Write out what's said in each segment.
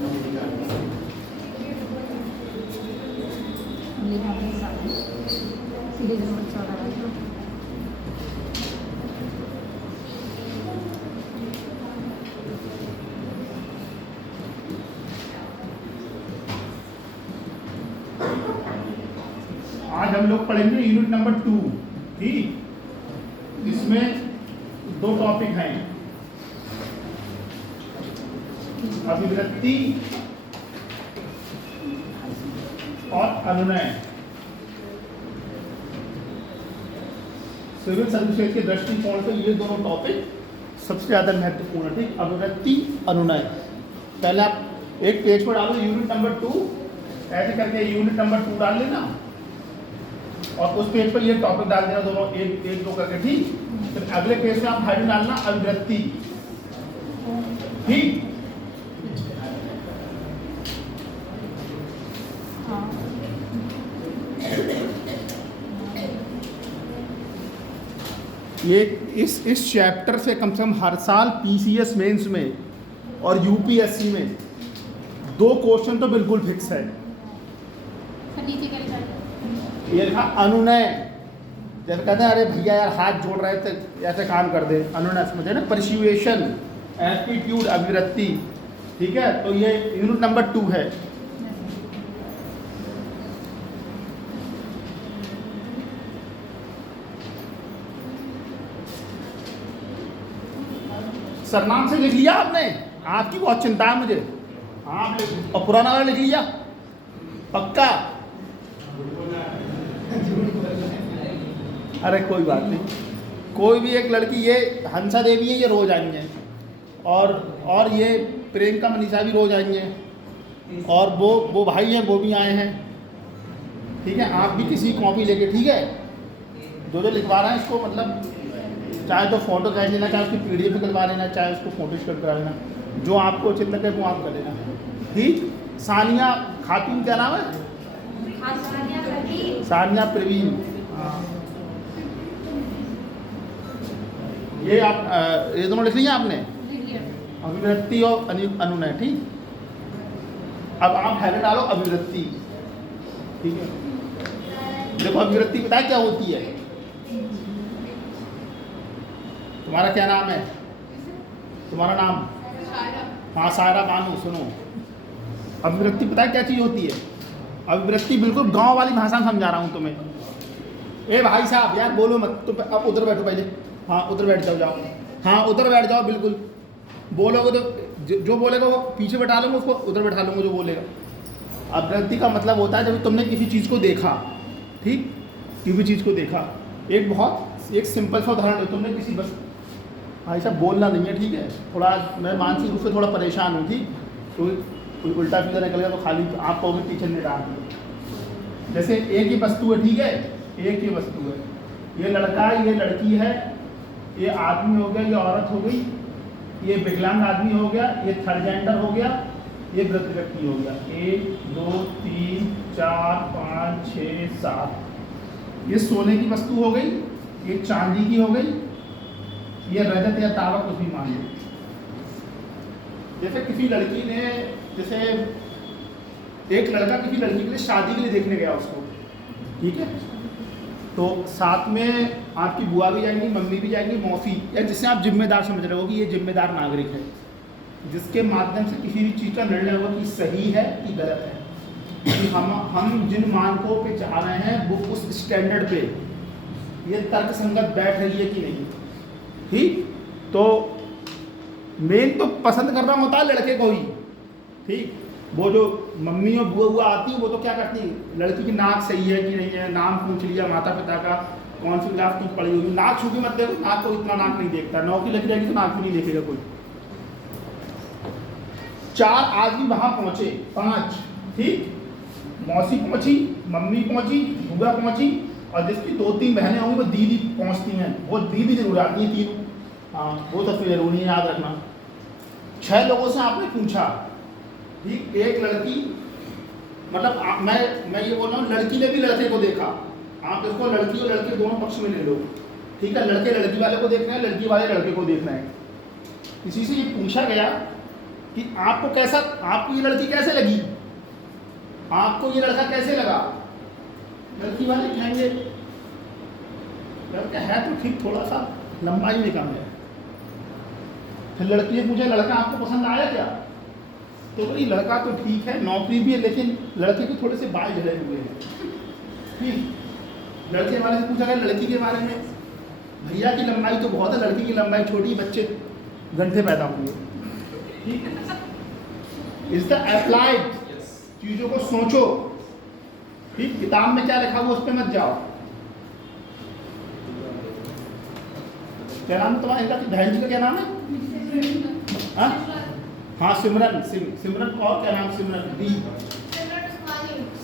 आज हम लोग पढ़ेंगे यूनिट नंबर 2। ठीक, इसमें दो टॉपिक हैं, अभिव्यक्ति और अनुनय। सिविल सर्विसेज के दृष्टिकोण से ये दोनों टॉपिक सबसे ज्यादा महत्वपूर्ण है। ठीक, अभिव्यक्ति, अनुनय। पहले आप एक पेज पर डालो यूनिट नंबर 2, ऐसे करके यूनिट नंबर 2 डाल लेना और उस पेज पर ये टॉपिक डाल देना, दोनों एक दो करके। ठीक, फिर अगले पेज में आप हेडिंग डालना अभिव्यक्ति। ठीक, ये इस चैप्टर से कम से कम हर साल पीसीएस मेंस में और यूपीएससी में 2 क्वेश्चन तो बिल्कुल फिक्स है। ये लिखा अनुनय, जैसे कहते हैं अरे भैया यार हाथ जोड़ रहे थे ऐसे काम कर दे, अनुनय समझे ना, परस्यूएशन, एप्टीट्यूड, अभिव्यक्ति। ठीक है, तो ये यूनिट नंबर 2 है। सरनाम से लिख लिया आपने? आपकी बहुत चिंता है मुझे। हाँ, और पुराना वाला लिख लिया पक्का? अरे कोई बात नहीं, कोई भी एक लड़की, ये हंसा देवी है, ये रोज आई हैं, और ये प्रियंका मनीषा भी रोज आई हैं, और वो भाई हैं वो भी आए हैं। ठीक है, आप भी किसी कॉपी लेके, ठीक है, जो लिखवा रहे हैं इसको मतलब चाहे तो फोटो खींच लेना, चाहे उसकी पीडीएफ निकलवा लेना, चाहे उसको फोटोस्टेट करा लेना, जो आपको उचित लगे वो आप कर लेना। ठीक, सानिया खातून, क्या नाम है? सानिया प्रवीण। ये आप ये दोनों लिख लिया आपने, अभिव्यक्ति और अनुनय। ठीक, अब आप हेडिंग डालो अभिव्यक्ति। ठीक है, देखो अभिव्यक्ति पता है क्या होती है? तुम्हारा क्या नाम है? तुम्हारा नाम? हाँ, सायरा बानू। सुनो, अभिव्यक्ति पता है क्या चीज होती है? अभिव्यक्ति बिल्कुल गांव वाली भाषा में समझा रहा हूँ तुम्हें। ए भाई साहब यार बोलो मत, तुम अब उधर बैठो पहले। हाँ उधर बैठ जाओ। हाँ उधर बैठ जाओ, बिल्कुल बोलोगे तो जो बोलेगा वो पीछे बैठा लूँगा, उसको उधर बैठा लूँगा जो बोलेगा। अभिव्यक्ति का मतलब होता है जब तुमने किसी चीज़ को देखा। ठीक, किसी चीज़ को देखा। एक सिंपल सा उदाहरण, तुमने किसी बस, ऐसा बोलना नहीं है, ठीक है, थोड़ा मैं मानसिक रूप से थोड़ा परेशान हूँ। ठीक, कोई उल्टा सीधा निकल गया तो खाली आप कहोगे टीचर ने डांट दिया। जैसे एक ही वस्तु है, ठीक है, एक ही वस्तु है, ये लड़का है, ये लड़की है, ये आदमी हो गया, ये औरत हो गई, ये विकलांग आदमी हो गया, ये थर्ड जेंडर हो गया, ये वृद्ध व्यक्ति हो गया। 1 2 3 4 5 6 7। ये सोने की वस्तु हो गई, ये चांदी की हो गई, ये रजत या तांबा कुछ भी मान लो। जैसे किसी लड़की ने, जैसे एक लड़का किसी लड़की के लिए शादी के लिए देखने गया उसको। ठीक है, तो साथ में आपकी बुआ भी जाएंगी, मम्मी भी जाएंगी, मौसी, या जिसे आप जिम्मेदार समझ रहे हो कि ये जिम्मेदार नागरिक है, जिसके माध्यम से किसी भी चीज़ का निर्णय होगा कि सही है कि गलत है, कि हम जिन मानकों पे चाह रहे हैं वो उस स्टैंडर्ड पे ये तर्क संगत बैठ रही है कि नहीं। ठीक, तो मेन तो पसंद करना होता है लड़के को ही। ठीक, वो जो मम्मी और बुआ आती है वो तो क्या करती है, लड़की की नाक सही है कि नहीं है, नाम पूछ लिया माता पिता का, कौन सी क्लास की पढ़ी हुई, नाक छू के मत देखो, नाक को इतना नाक नहीं देखता, नौकरी लग जाएगी तो नाक भी नहीं देखेगा कोई। 4 आदमी वहां पहुंचे, 5। ठीक, मौसी पहुंची, मम्मी पहुंची, बुआ पहुंची, और जिसकी 2-3 बहनें होंगी वो दीदी पहुंचती हैं, वो दीदी जरूर आती हैं 3। हाँ, वो तो फिर जरूरी है, याद रखना। 6 लोगों से आपने पूछा। ठीक, एक लड़की, मतलब मैं ये बोल रहा हूँ, लड़की ने भी लड़के को देखा। आप इसको लड़की और लड़के दोनों पक्ष में ले लो। ठीक है, लड़के लड़की वाले को देख रहे हैं, लड़की वाले लड़के को देख रहे हैं। किसी से ये पूछा गया कि आपको कैसा, आपको ये लड़की कैसे लगी, आपको ये लड़का कैसे लगा। लड़की वाले कहेंगे लड़का है तो ठीक, थोड़ा सा लंबाई में कम है। फिर लड़की ने पूछा लड़का आपको पसंद आया क्या, तो भाई लड़का तो ठीक है, नौकरी भी है, लेकिन लड़के के थोड़े से बाल झड़े हुए हैं। ठीक। लड़के वाले से पूछा गया लड़की के बारे में, भैया की लंबाई तो बहुत है, लड़की की लंबाई छोटी, बच्चे घंटे पैदा हुए। ठीक। इज द अप्लाइड, चीजों को सोचो। ठीक, किताब में क्या लिखा हुआ उस पर मत जाओ। क्या नाम है तुम्हारा, इनका बहन जी का क्या नाम है? हाँ सिमरन, सिमरन और क्या नाम, सिमरन दी,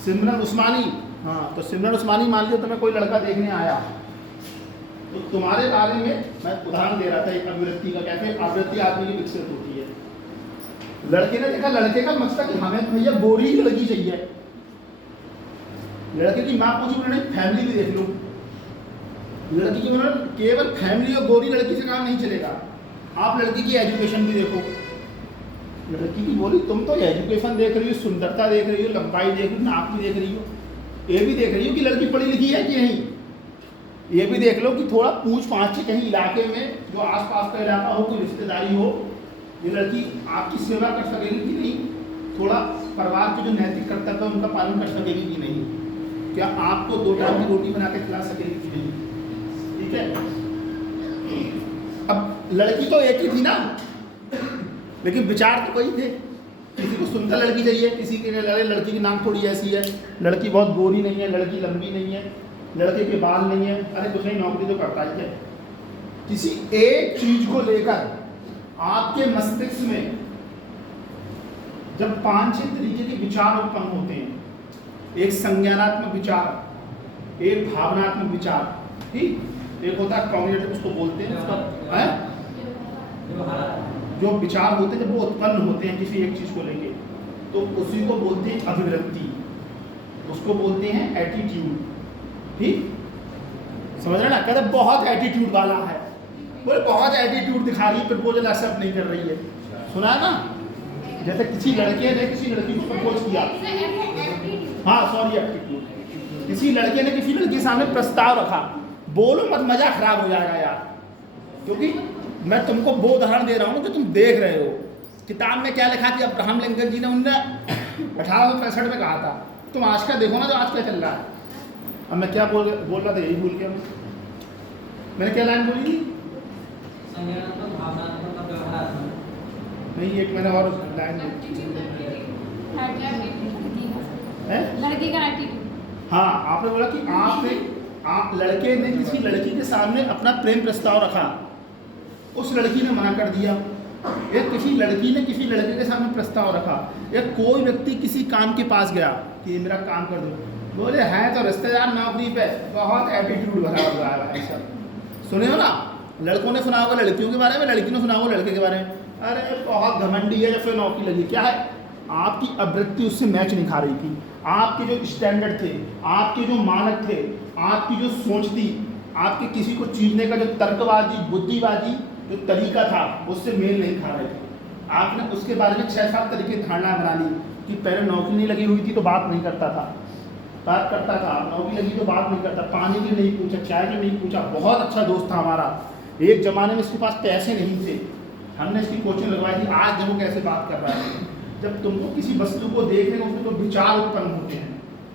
सिमरन उस्मानी। हाँ तो सिमरन उस्मानी, मान लो तुम्हें कोई लड़का देखने आया, तो तुम्हारे बारे में मैं उदाहरण दे रहा था एक अभिव्यक्ति का, कैसे अभिव्यक्ति आदमी की विकसित होती है। लड़के ने देखा, लड़के का मकसद कि हमें भैया गोरी ही लड़की चाहिए। लड़के की माँ पूछी, उन्होंने फैमिली भी देख लो। लड़की की उन्होंने केवल फैमिली और गोरी लड़की से काम नहीं चलेगा, आप लड़की की एजुकेशन भी देखो। लड़की की बोली तुम तो एजुकेशन देख रही हो, सुंदरता देख रही हो, लंबाई देख रही हो, नाप भी देख रही हो, ये भी देख रही हो कि लड़की पढ़ी लिखी है कि नहीं, ये भी देख लो कि थोड़ा पूछ पाछ से कहीं इलाके में जो आसपास का इलाका हो, कोई रिश्तेदारी हो, ये लड़की आपकी सेवा कर सकेगी कि नहीं, थोड़ा परिवार के जो नैतिक कर्तव्य है उनका पालन कर सकेगी कि नहीं, क्या आपको 2 टाइम की रोटी बना के खिला सकेगी कि नहीं। ठीक है। अब लड़की तो एक ही थी ना, लेकिन विचार तो वही थे। किसी को सुंदर लड़की चाहिए, किसी के लड़की की नाम थोड़ी ऐसी है, लड़की बहुत गोरी नहीं है, लड़की लंबी नहीं है, लड़के के बाल नहीं है, अरे कुछ नहीं, नौकरी तो करता ही है। किसी एक चीज को लेकर आपके मस्तिष्क में जब 5-6 तरीके के विचार उत्पन्न होते हैं, एक संज्ञानात्मक विचार, एक भावनात्मक विचार, ठीक, एक होता है कॉग्निटिव, उसको बोलते हैं, उसका है जो विचार होते हैं जब वो उत्पन्न होते हैं किसी एक चीज को लेके, तो उसी को बोलते हैं अभिव्यक्ति, उसको बोलते हैं एटीट्यूड। ठीक, समझ रहे ना, कहते बहुत एटीट्यूड वाला है, बोले बहुत एटीट्यूड दिखा रही है, प्रपोजल एक्सेप्ट नहीं कर रही है। सुना है ना, जैसे किसी लड़के ने किसी लड़की को प्रपोज किया, हाँ सॉरी एटीट्यूड, किसी लड़के ने किसी लड़की के सामने प्रस्ताव रखा, बोलो मत, मजा खराब हो जाएगा यार, क्योंकि मैं तुमको वो उदाहरण दे रहा हूँ जो तुम देख रहे हो। किताब में क्या लिखा कि अब्राहम लिंकन जी ने उनने 1865 में कहा था, तुम आज का देखो ना जो आज क्या चल रहा है। अब मैं क्या बोल रहा था, यही भूल गया मैंने क्या लाइन बोली थी, नहीं एक मैंने और लाइन लड़की का एटीट्यूड। हाँ आपने बोला कि आप लड़के ने किसी लड़की के सामने अपना प्रेम प्रस्ताव रखा, उस लड़की ने मना कर दिया, या किसी लड़की ने किसी लड़के के सामने प्रस्ताव रखा, या कोई व्यक्ति किसी काम के पास गया कि ये मेरा काम कर दो, बोले हैं तो रिश्तेदार नौकरी पे, बहुत एटीट्यूड भरा हुआ है भाई सब। सुने हो ना, लड़कों ने सुना होगा लड़कियों के बारे में, लड़की ने सुना होगा लड़के के बारे में, अरे बहुत घमंडी है, जैसे नौकरी लगी, क्या है आपकी अवृत्ति उससे मैच नहीं खा रही थी, आपके जो स्टैंडर्ड थे, आपके जो मानक थे, आपकी जो सोच थी, आपके किसी को चीजने का जो तर्कबाजी बुद्धिबाजी जो तरीका था उससे मेल नहीं खा रहे थे। आपने उसके बारे में 6-7 तरीके धारणा बना ली कि पहले नौकरी नहीं लगी हुई थी तो बात नहीं करता था, बात करता था, नौकरी लगी तो बात नहीं करता, पानी के नहीं पूछा, चाय के नहीं पूछा, बहुत अच्छा दोस्त था हमारा, एक ज़माने में इसके पास पैसे नहीं थे, हमने इसकी कोचिंग लगवाई थी, आज देखो कैसे बात कर रहा है। जब तुमको किसी वस्तु को देखने उसमें तो विचार उत्पन्न होते हैं,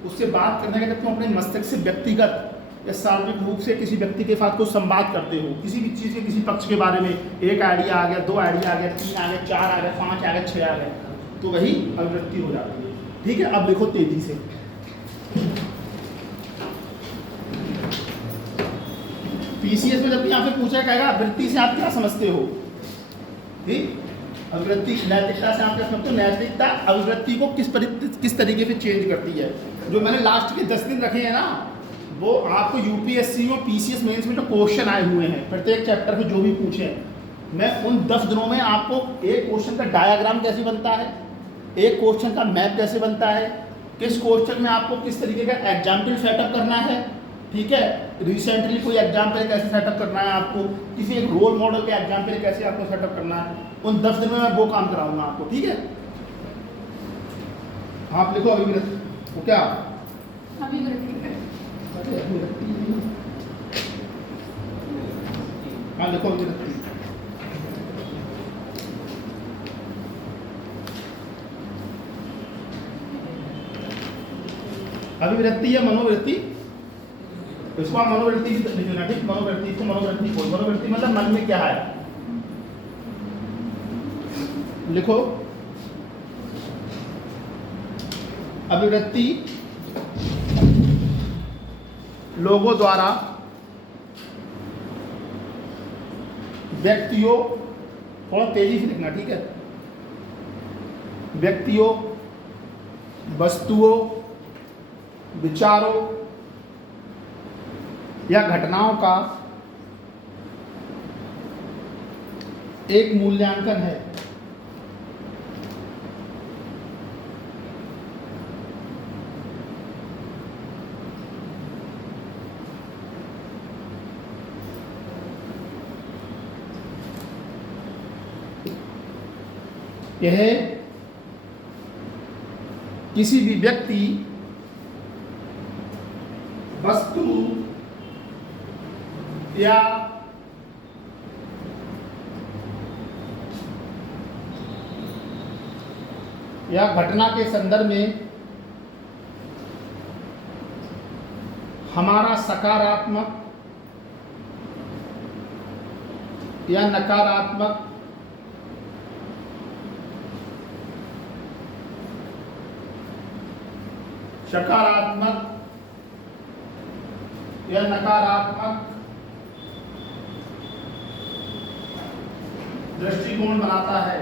उससे बात करने का जब तुम अपने मस्तिष्क से व्यक्तिगत या सार्वजनिक रूप से किसी व्यक्ति के साथ कुछ संवाद करते हो, किसी भी चीज़ के किसी पक्ष के बारे में, एक आइडिया आ गया, 2 आइडिया आ गया, 3 आ गए, 4 आ गए, 5 आ गए, 6 आ गए, तो वही अभिव्यक्ति हो जाती है। ठीक है, अब लिखो तेजी से। पीसीएस में जब भी आपसे पूछा जाएगा अभिव्यक्ति से आप क्या समझते हो, ठीक, अभिव्यक्ति नैतिकता से आप क्या समझते हो, नैतिकता अभिव्यक्ति को किस तरीके से चेंज करती है। जो मैंने लास्ट के 10 दिन रखे हैं ना, वो आपको यूपीएससी और पीसीएस मेंस में जो क्वेश्चन आए हुए हैं प्रत्येक चैप्टर में जो भी पूछे हैं, मैं उन 10 दिनों में आपको एक क्वेश्चन का डायग्राम कैसे बनता है, एक क्वेश्चन का मैप कैसे बनता है, किस क्वेश्चन में आपको किस तरीके का एग्जाम्पल सेटअप करना है, ठीक है, रिसेंटली कोई एग्जाम पे कैसे सेटअप करना है आपको, किसी एक रोल मॉडल के एग्जाम पे कैसे आपको सेटअप करना है, उन 10 दिन में मैं वो काम कराऊंगा आपको, ठीक है। आप लिखो अभिव्यक्ति, वो क्या हाँ लिखो अभिव्यक्ति। अभिव्यक्ति या मनोवृत्ति, इसको आप मनोवृत्ति भी लिख लेना, ठीक। मनोवृत्ति, इसको मनोवृत्ति बोल, मनोवृत्ति मतलब मन में क्या है, लिखो। अभिव्यक्ति लोगों द्वारा व्यक्तियों, थोड़ा तेजी से लिखना, ठीक है, व्यक्तियों, वस्तुओं, विचारों या घटनाओं का एक मूल्यांकन है। यह किसी भी व्यक्ति, वस्तु या घटना के संदर्भ में हमारा सकारात्मक या नकारात्मक सकारात्मक या नकारात्मक दृष्टिकोण बनाता है।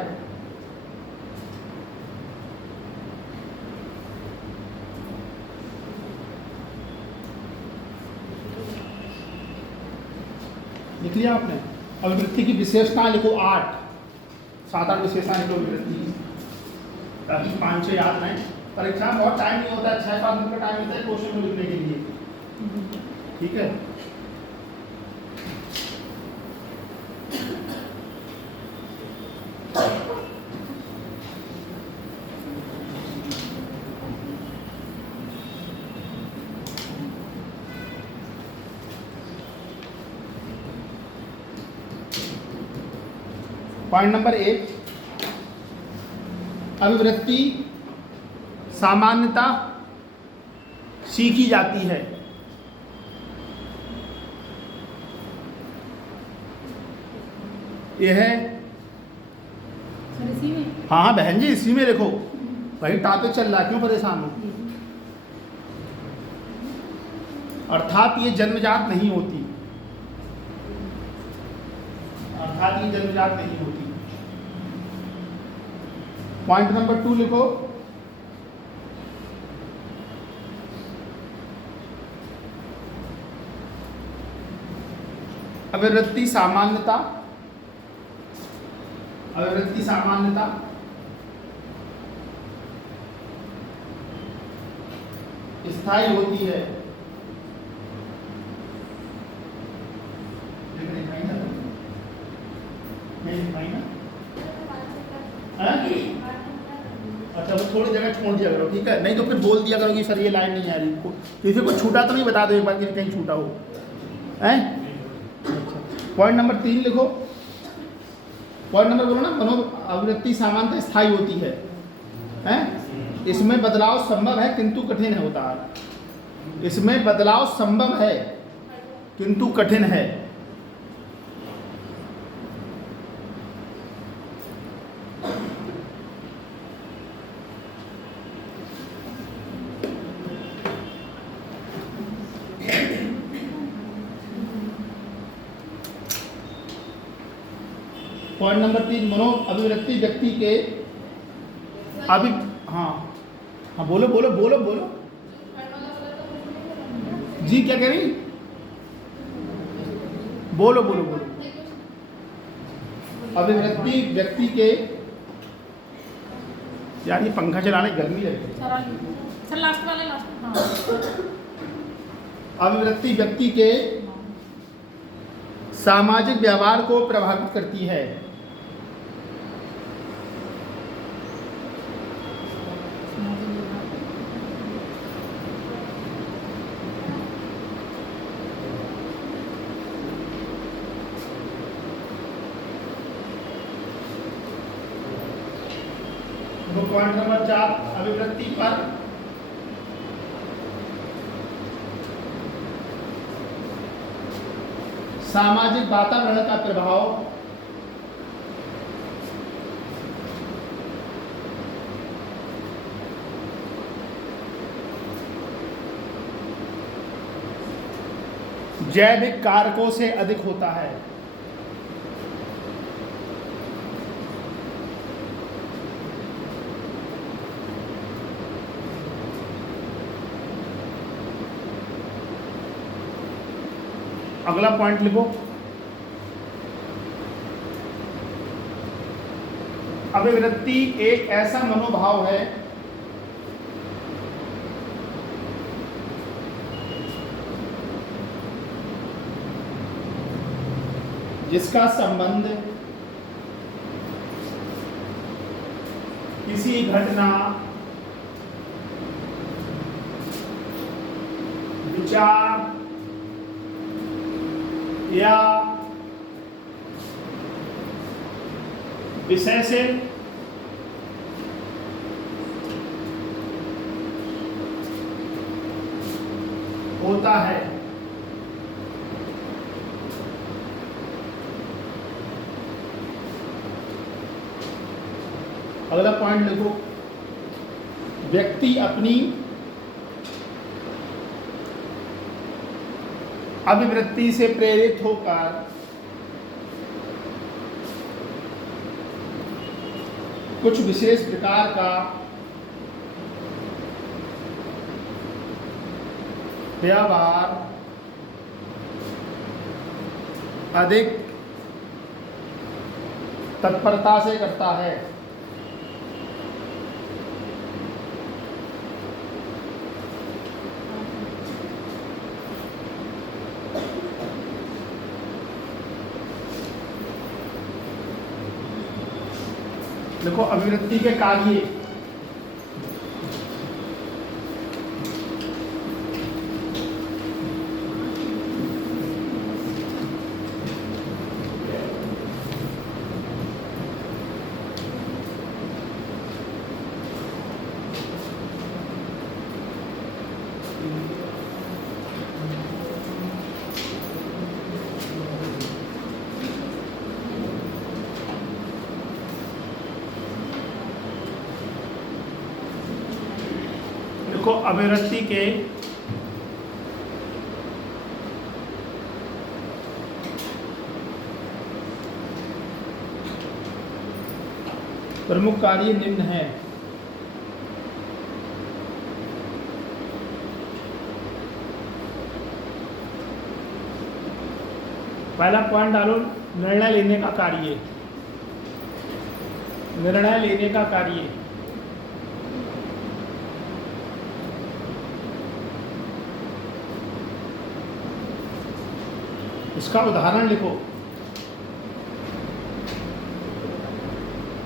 लिख लिया आपने। अभिवृत्ति की विशेषताएं लिखो 8, 7-8 विशेषताएं लिखो अभिवृत्ति, ताकि 5-6 याद रहें। परीक्षा में बहुत टाइम नहीं होता है, 6-7 मिनट का टाइम होता है क्वेश्चन को लिखने के लिए, ठीक है। पॉइंट नंबर 1, अभिवृत्ति सामान्यता सीखी जाती है। यह है, हाँ हाँ बहन जी इसी में लिखो, वही टॉपिक चल रहा है, क्यों परेशान हो। अर्थात ये जन्मजात नहीं होती, अर्थात ये जन्मजात नहीं होती। पॉइंट नंबर 2 लिखो, अभिवृत्ति सामान्यता, अभिवृत्ति सामान्यता स्थायी होती है। अच्छा वो थोड़ी जगह छोड़ दिया करो, ठीक है, नहीं तो फिर बोल दिया करो कि सर ये लाइन नहीं आ रही, किसी को छूटा तो नहीं, बता दो एक बार कि कहीं छूटा हो, हैं। पॉइंट नंबर 3 लिखो, पॉइंट नंबर बोलो ना, मनो अभिवृत्ति सामान्यता स्थायी होती है, हैं। इसमें बदलाव संभव है किंतु कठिन है, होता है इसमें बदलाव संभव है किंतु कठिन है। पॉइंट नंबर 3, मनो अभिव्यक्ति व्यक्ति के हाँ हाँ बोलो बोलो बोलो बोलो जी, क्या कह रही, बोलो बोलो बोलो। अभिव्यक्ति व्यक्ति के, यार ये पंखा चलाने गर्मी लग रही है। सर लास्ट वाला, लास्ट, हाँ अभिवृत्ति व्यक्ति के सामाजिक व्यवहार को प्रभावित करती है। पॉइंट नंबर 4 अभिवृत्ति पर सामाजिक वातावरण का प्रभाव। जैविक कारकों से अधिक होता है। अगला पॉइंट लिखो, अभिवृत्ति एक ऐसा मनोभाव है जिसका संबंध किसी घटना, विचार या विषय से होता है। अगला पॉइंट लिखो, व्यक्ति अपनी अभिवृत्ति से प्रेरित होकर कुछ विशेष प्रकार का व्यवहार अधिक तत्परता से करता है। देखो अभिवृत्ति के कार्य, देखो अभिवृत्ति के प्रमुख कार्य निम्न हैं। पहला पॉइंट डालो, निर्णय लेने का कार्य। निर्णय लेने का कार्य, इसका उदाहरण लिखो,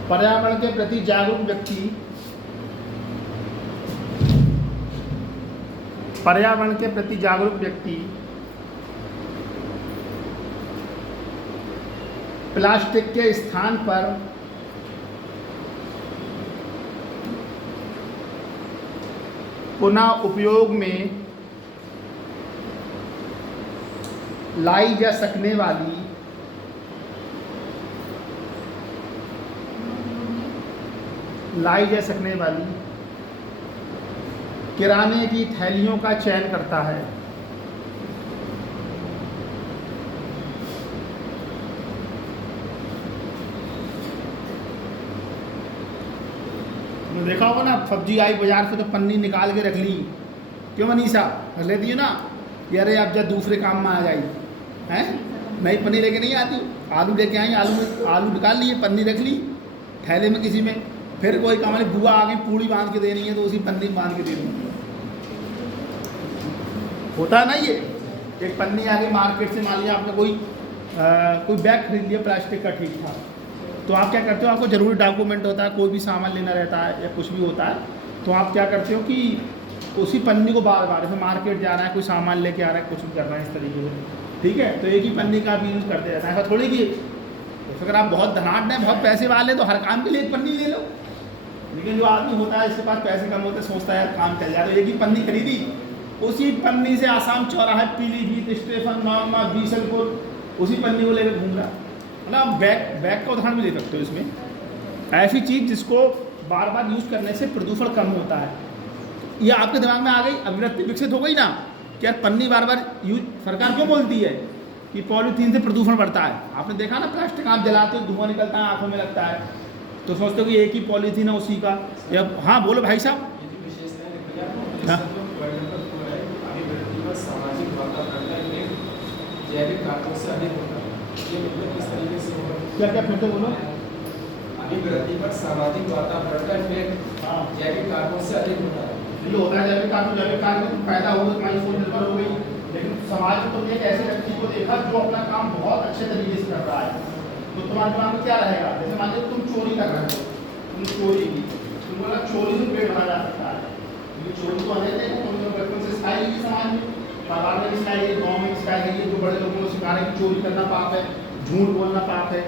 पर्यावरण के प्रति जागरूक व्यक्ति, पर्यावरण के प्रति जागरूक व्यक्ति प्लास्टिक के स्थान पर पुनः उपयोग में लाई जा सकने वाली किराने की थैलियों का चयन करता है। तुमने देखा होगा ना, सब्जी आई बाजार से तो पन्नी निकाल के रख ली, क्यों मनीषा रख लेती है ना, कि अरे अब जब दूसरे काम में आ जाएगी, हैं नई पन्नी लेके नहीं आती। आलू लेके आई, आलू निकाल लिए, पन्नी रख ली थैले में किसी में, फिर कोई काम वाली बुआ आ गई पूड़ी बांध के देनी है तो उसी पन्नी में बांध के दे दूँगी। होता है ना ये। एक पन्नी आ गई मार्केट से, मान लिया आपने कोई बैग खरीद लिया प्लास्टिक का, ठीक ठाक, तो आप क्या करते हो, आपको ज़रूरी डॉक्यूमेंट होता है, कोई भी सामान लेना रहता है या कुछ भी होता है, तो आप क्या करते हो कि उसी पन्नी को बार बार, जैसे मार्केट जा रहा है, कोई सामान लेके आ रहा है, कुछ भी कर रहा है इस तरीके से, ठीक है, तो एक ही पन्नी का आप यूज़ करते रहता है। ऐसा थोड़ी कि तो अगर आप बहुत धनाढ्य हैं, बहुत पैसे वाले, तो हर काम के लिए एक पन्नी ले लो, लेकिन जो आदमी होता है इसके पास पैसे कम होते, सोचता है यार काम चल जाए, तो एक ही पन्नी खरीदी, उसी पन्नी से आसाम चौराहे, पीलीभीत स्टेशन, मामा, बीसलपुर, उसी पन्नी को लेकर घूम रहा। मतलब आप बैग का उदाहरण भी ले सकते हो इसमें। ऐसी चीज़ जिसको बार बार यूज़ करने से प्रदूषण कम होता है, ये आपके दिमाग में आ गई, अभिव्यक्ति विकसित हो गई ना कि यार पन्नी बार बार यूज, सरकार क्यों बोलती है कि पॉलीथीन से प्रदूषण बढ़ता है। आपने देखा ना, प्लास्टिक आप जलाते हो, धुआं निकलता है, आंखों में लगता है, तो सोचते हो कि एक ही पॉलीथीन है उसी का, या हाँ बोलो भाई साहब। हाँ सामाजिक वातावरण में जैविक कारकों से अधिक होता है, ये मतलब किस तरीके से होगा? क्या क्या फिर से बोलो। अभिवृद्धि पर सामाजिक वातावरण का इफेक्ट हाँ जैविक कारकों से अधिक होता है। ये होता है जैविक कार्बन पैदा हो गई, तुम्हारी सोच निर्भर हो गई, लेकिन समाज में तुमने एक ऐसे व्यक्ति को देखा जो अपना काम बहुत अच्छे तरीके से कर रहा है, तो तुम्हारे दिमाग में क्या रहेगा। जैसे मान लीजिए तुम चोरी कर रहे हो, तुम चोरी की, तुम बोला चोरी से पेट भरा जा सकता है, ये चोरी तो अनेक है, तुमने बचपन से सिखाई गई, समाज में परिवार में सिखाई गई, गाँव में सिखाई गई है, जो बड़े लोगों को सिखा रहे हैं कि चोरी करना पाप है, झूठ बोलना पाप है।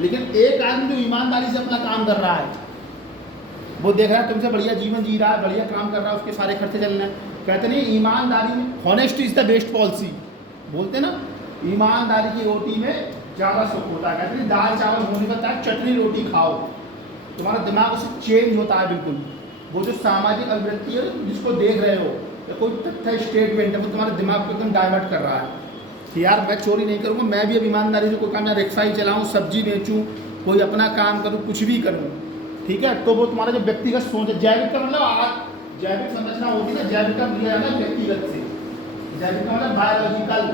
लेकिन एक आदमी जो ईमानदारी से अपना काम कर रहा है, वो देख रहा है तुमसे बढ़िया जीवन जी रहा है, बढ़िया काम कर रहा है, उसके सारे खर्चे चल रहे हैं। कहते नहीं ईमानदारी में, honesty is the best policy, बोलते ना, ईमानदारी की रोटी में ज़्यादा सुख होता है। कहते नहीं दाल चावल होने का चाहे चटनी रोटी खाओ, तुम्हारा दिमाग उससे चेंज होता है बिल्कुल। वो जो सामाजिक अभिवृत्ति है जिसको देख रहे हो, या कोई तथ्य स्टेटमेंट है, वो तुम्हारे दिमाग को एकदम डाइवर्ट कर रहा है कि यार मैं चोरी नहीं करूँगा, मैं भी अब ईमानदारी से कोई काम, या रिक्शा ही चलाऊँ, सब्जी बेचूँ, कोई अपना काम करूँ, कुछ भी करूँ, ठीक है। तो वो तुम्हारा जो व्यक्तिगत सोच है, जैविक का मतलब जैविक संरचना होती है ना, जैविक का लिया जाना व्यक्तिगत से, जैविक का मतलब बायोलॉजिकल।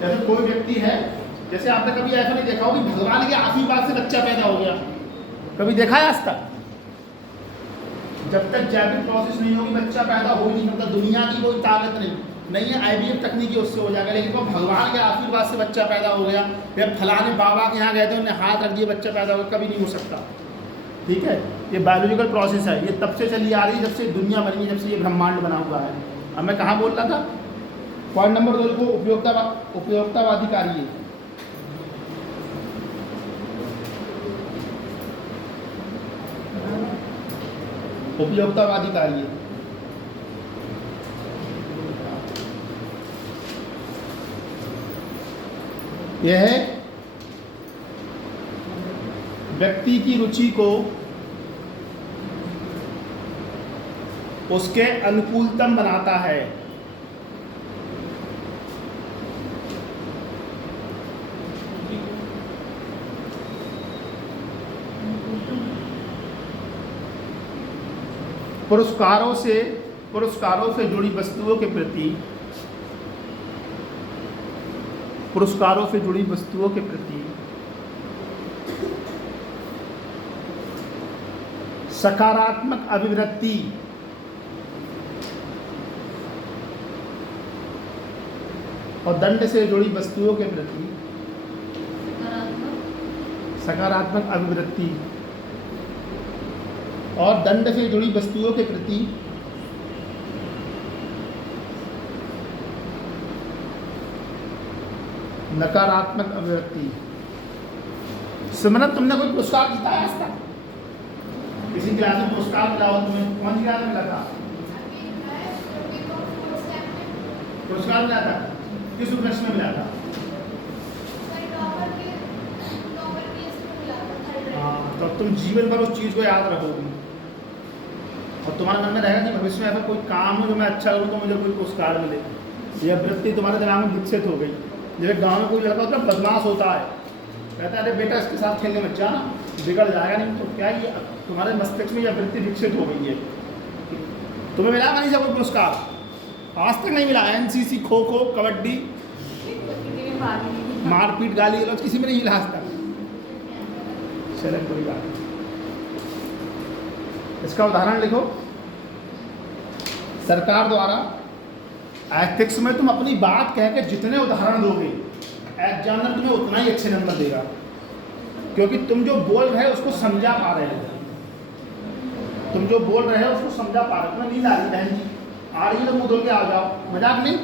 जैसे कोई व्यक्ति है, जैसे आपने कभी ऐसा नहीं देखा हो कि भगवान के आशीर्वाद से बच्चा पैदा हो गया, कभी देखा है आज तक? जब तक जैविक प्रोसेस नहीं होगी बच्चा पैदा हो ही नहीं सकता। दुनिया की कोई ताकत नहीं है, IVF तकनीकी उससे हो जाएगा, लेकिन वो भगवान के आशीर्वाद से बच्चा पैदा हो गया, या फलाने बाबा के यहाँ गए थे, उन्हें हाथ रख दिए, बच्चा पैदा हो गया, कभी नहीं हो सकता, ठीक है। ये बायोलॉजिकल प्रोसेस है, ये तब से चली आ रही है जब से दुनिया बनी, जब से ये ब्रह्मांड बना हुआ है। अब मैं कहाँ बोल रहा था? पॉइंट नंबर 2 को उपयोगितावादी कार्य। उपयोगितावादी कार्य यह है व्यक्ति की रुचि को उसके अनुकूलतम बनाता है। पुरस्कारों से जुड़ी वस्तुओं के प्रति सकारात्मक अभिवृत्ति और दंड से जुड़ी वस्तुओं के प्रति सकारात्मक अभिवृत्ति और दंड से जुड़ी वस्तुओं के प्रति नकारात्मक अभिवृत्ति। सिमरन, तुमने कोई पुरस्कार जीता है आज तक? किसी क्लास में पुरस्कार मिला हो तुम्हें? कौन सी क्लास में मिला था? पुरस्कार मिला था? किस उपलक्ष्य में मिला था? हाँ, तो तुम जीवन भर उस चीज़ को याद रखोगी और तुम्हारे मन में रहेगा कि भविष्य में ऐसा कोई काम हो जो मैं अच्छा करूँ तो मुझे कोई पुरस्कार मिले। यह वृत्ति तुम्हारे दिमाग में विकसित हो गई। जैसे गाँव में कोई लड़का होता है बदमाश होता है, कहता है अरे बेटा इसके साथ खेलने मत जाना, बिगड़ जाएगा नहीं। तो क्या ये तुम्हारे मस्तिष्क में यह वृत्ति विकसित हो गई है। तुम्हें मिला नहीं कोई पुरस्कार? आज तक नहीं मिला। NCC, खो खो, कबड्डी, मारपीट, गाली गलौज किसी में नहीं मिला आज तक। चले कोई बात नहीं। इसका उदाहरण लिखो। सरकार द्वारा एथिक्स में तुम अपनी बात कह के जितने उदाहरण दोगे, एग्जामिनर तुम्हें उतना ही अच्छे नंबर देगा, क्योंकि तुम जो बोल रहे हो उसको समझा पा रहे हो। तुम जो बोल रहे हो उसको समझा पा रहे हो। तुम्हें नींद आ रही बहन जी, आ रही है तो मुँह धुल के आ जाओ, मजाक नहीं।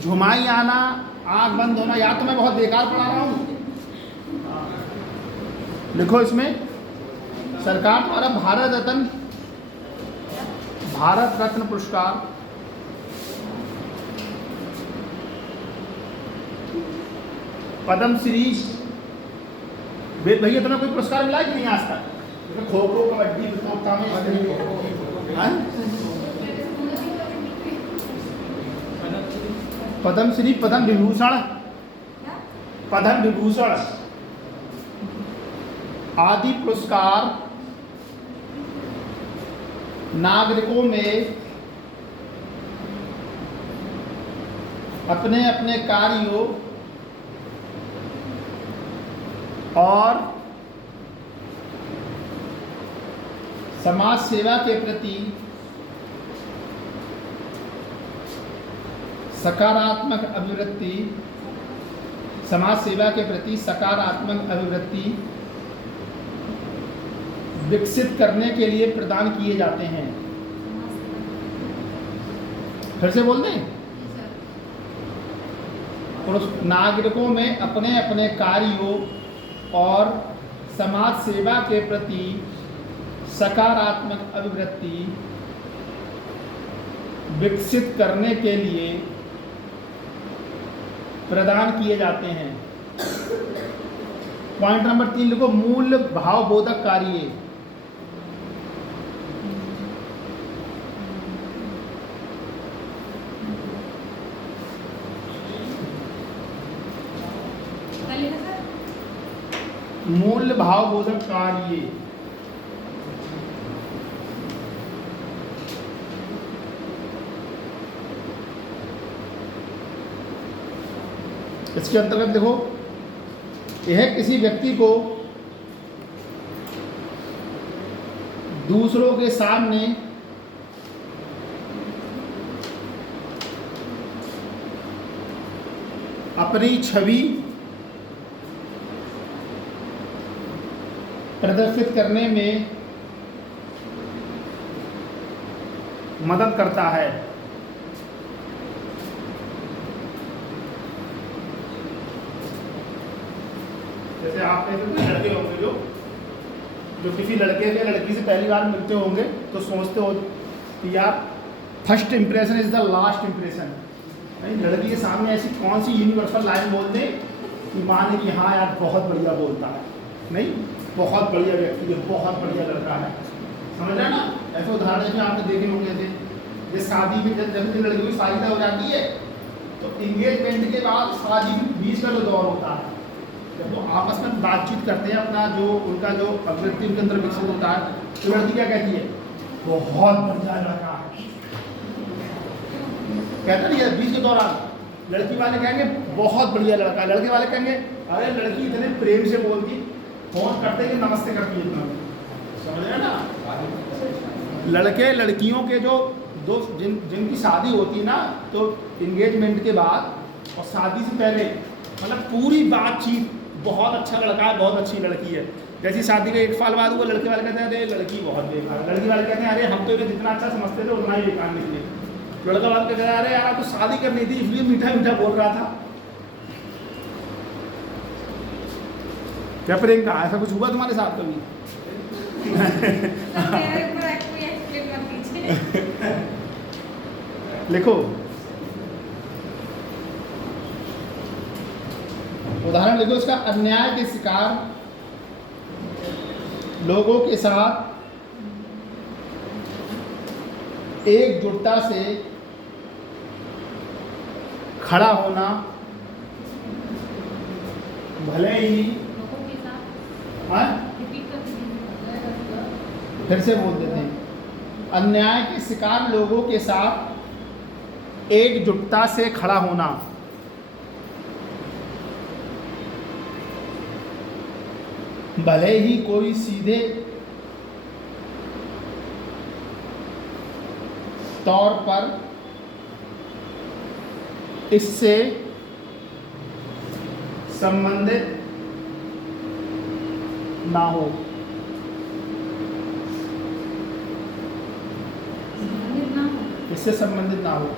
झुमाई आना, आँख बंद होना, या तो मैं बहुत बेकार पढ़ा रहा हूँ। लिखो इसमें, सरकार द्वारा भारत रत्न पुरस्कार, पद्मश्री। वेद भैया तुम्हें कोई पुरस्कार मिला कि नहीं आज तक? जैसे खो खो, कबड्डी, प्रतियोगिता में हाँ? पद्मश्री, पद्म विभूषण, पद्म विभूषण आदि पुरस्कार नागरिकों में अपने अपने कार्यों और समाज सेवा के प्रति सकारात्मक अभिवृत्ति, समाज सेवा के प्रति सकारात्मक अभिवृत्ति विकसित करने के लिए प्रदान किए जाते हैं। फिर से बोल दें, नागरिकों में अपने अपने कार्यों और समाज सेवा के प्रति सकारात्मक अभिवृत्ति विकसित करने के लिए प्रदान किए जाते हैं। पॉइंट नंबर 3 लिखो, मूल भावबोधक कार्य। मूल भावबोधक कार्य। इसके अंतर्गत देखो, यह किसी व्यक्ति को दूसरों के सामने अपनी छवि प्रदर्शित करने में मदद करता है। जैसे आप लड़के होंगे जो किसी लड़के या लड़की से पहली बार मिलते होंगे तो सोचते हो कि यार first impression is the last impression. नहीं, लड़की के सामने ऐसी कौन सी यूनिवर्सल लाइन बोल दे कि माने कि हाँ यार बहुत बढ़िया बोलता है, नहीं बहुत बढ़िया व्यक्ति है, बहुत बढ़िया लड़का है। समझ रहे ना? ऐसे उदाहरण जैसे आपने देखे होंगे, जैसे शादी में जब लड़की की शादी हो जाती है तो इंगेजमेंट के बाद शादी में बीच का जो दौर होता है, जब वो आपस में बातचीत करते हैं, अपना जो उनका जो अभिव्यक्ति उनके अंदर विकसित होता है, तो लड़की क्या कहती है? बहुत बढ़िया लड़का है, कहते नहीं है। बीच के दौरान लड़की वाले कहेंगे बहुत बढ़िया लड़का, लड़के वाले कहेंगे अरे लड़की इतने प्रेम से बोलती, फोन करते कि नमस्ते करती है इतना। समझ रहे ना? लड़के लड़कियों के जो दोस्त जिनकी शादी होती है ना, तो इंगेजमेंट के बाद और शादी से पहले मतलब पूरी बातचीत, बहुत अच्छा लड़का है, बहुत अच्छी लड़की है। जैसी शादी का 1 साल बाद हुआ, लड़के वाले कहते हैं अरे लड़की बहुत बेकार है, लड़की वाले कहते हैं अरे हम तो इन्हें जितना अच्छा समझते थे उतना ही बेकार निकले। लड़का वाले कहते हैं अरे यार तो शादी करनी थी इसलिए मीठा मीठा बोल रहा था। क्या प्रियंका, ऐसा कुछ हुआ तुम्हारे साथ कभी? लिखो उदाहरण, लिखो इसका। अन्याय के शिकार लोगों के साथ एकजुटता से खड़ा होना, भले ही फिर से बोल देते हैं, अन्याय के शिकार लोगों के साथ एकजुटता से खड़ा होना, भले ही कोई सीधे तौर पर इससे संबंधित ना हो। इससे संबंधित ना हो।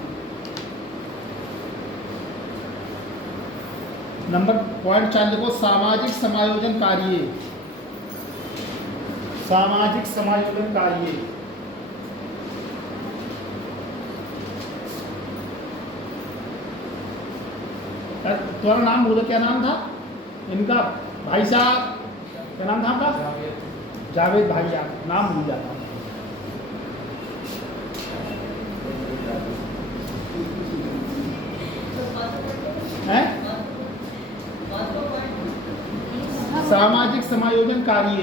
नंबर पॉइंट 4 देखो, सामाजिक समायोजन कार्य। सामाजिक समायोजन कार्य तुम्हारा नाम बोलो, क्या नाम था इनका? भाई साहब, क्या नाम था आपका? जावेद भाई। आप नाम भूल जाता है। सामाजिक समायोजन कार्य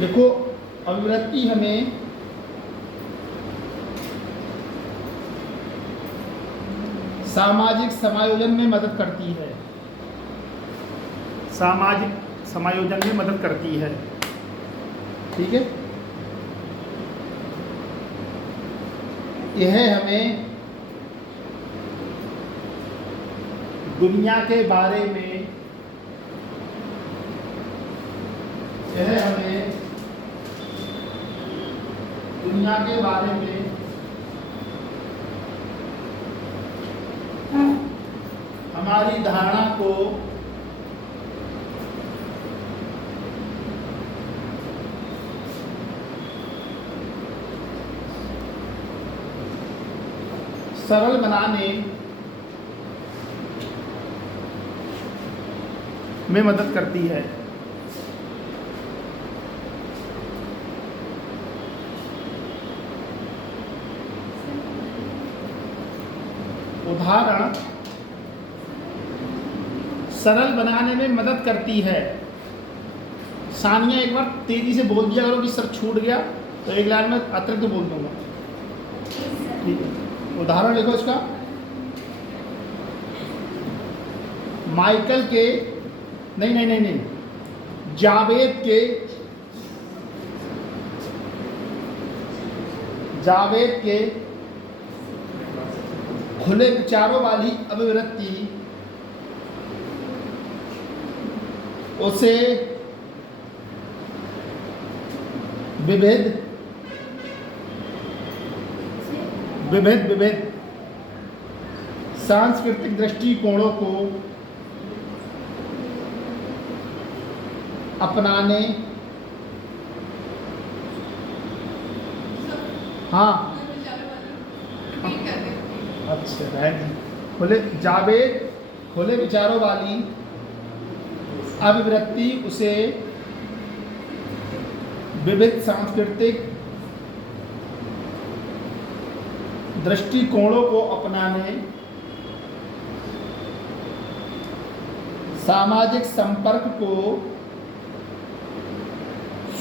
देखो, अभिव्यक्ति हमें सामाजिक समायोजन में मदद करती है। सामाजिक समायोजन में मदद करती है। ठीक है, यह हमें दुनिया के बारे में, यह हमें दुनिया के बारे में हमारी धारणा को सरल बनाने में मदद करती है। उदाहरण, सरल बनाने में मदद करती है। सानिया, एक बार तेजी से बोल दिया करो कि सर छूट गया, तो एक लाइन में अतिरिक्त बोल दूंगा। ठीक है, उदाहरण लिखो इसका। माइकल के नहीं, जावेद के खुले विचारों वाली अभिव्यक्ति उसे विविध सांस्कृतिक दृष्टिकोणों को अपनाने, हाँ अच्छा, खुले विचारों वाली अभिव्यक्ति उसे विविध सांस्कृतिक दृष्टिकोणों को अपनाने, सामाजिक संपर्क को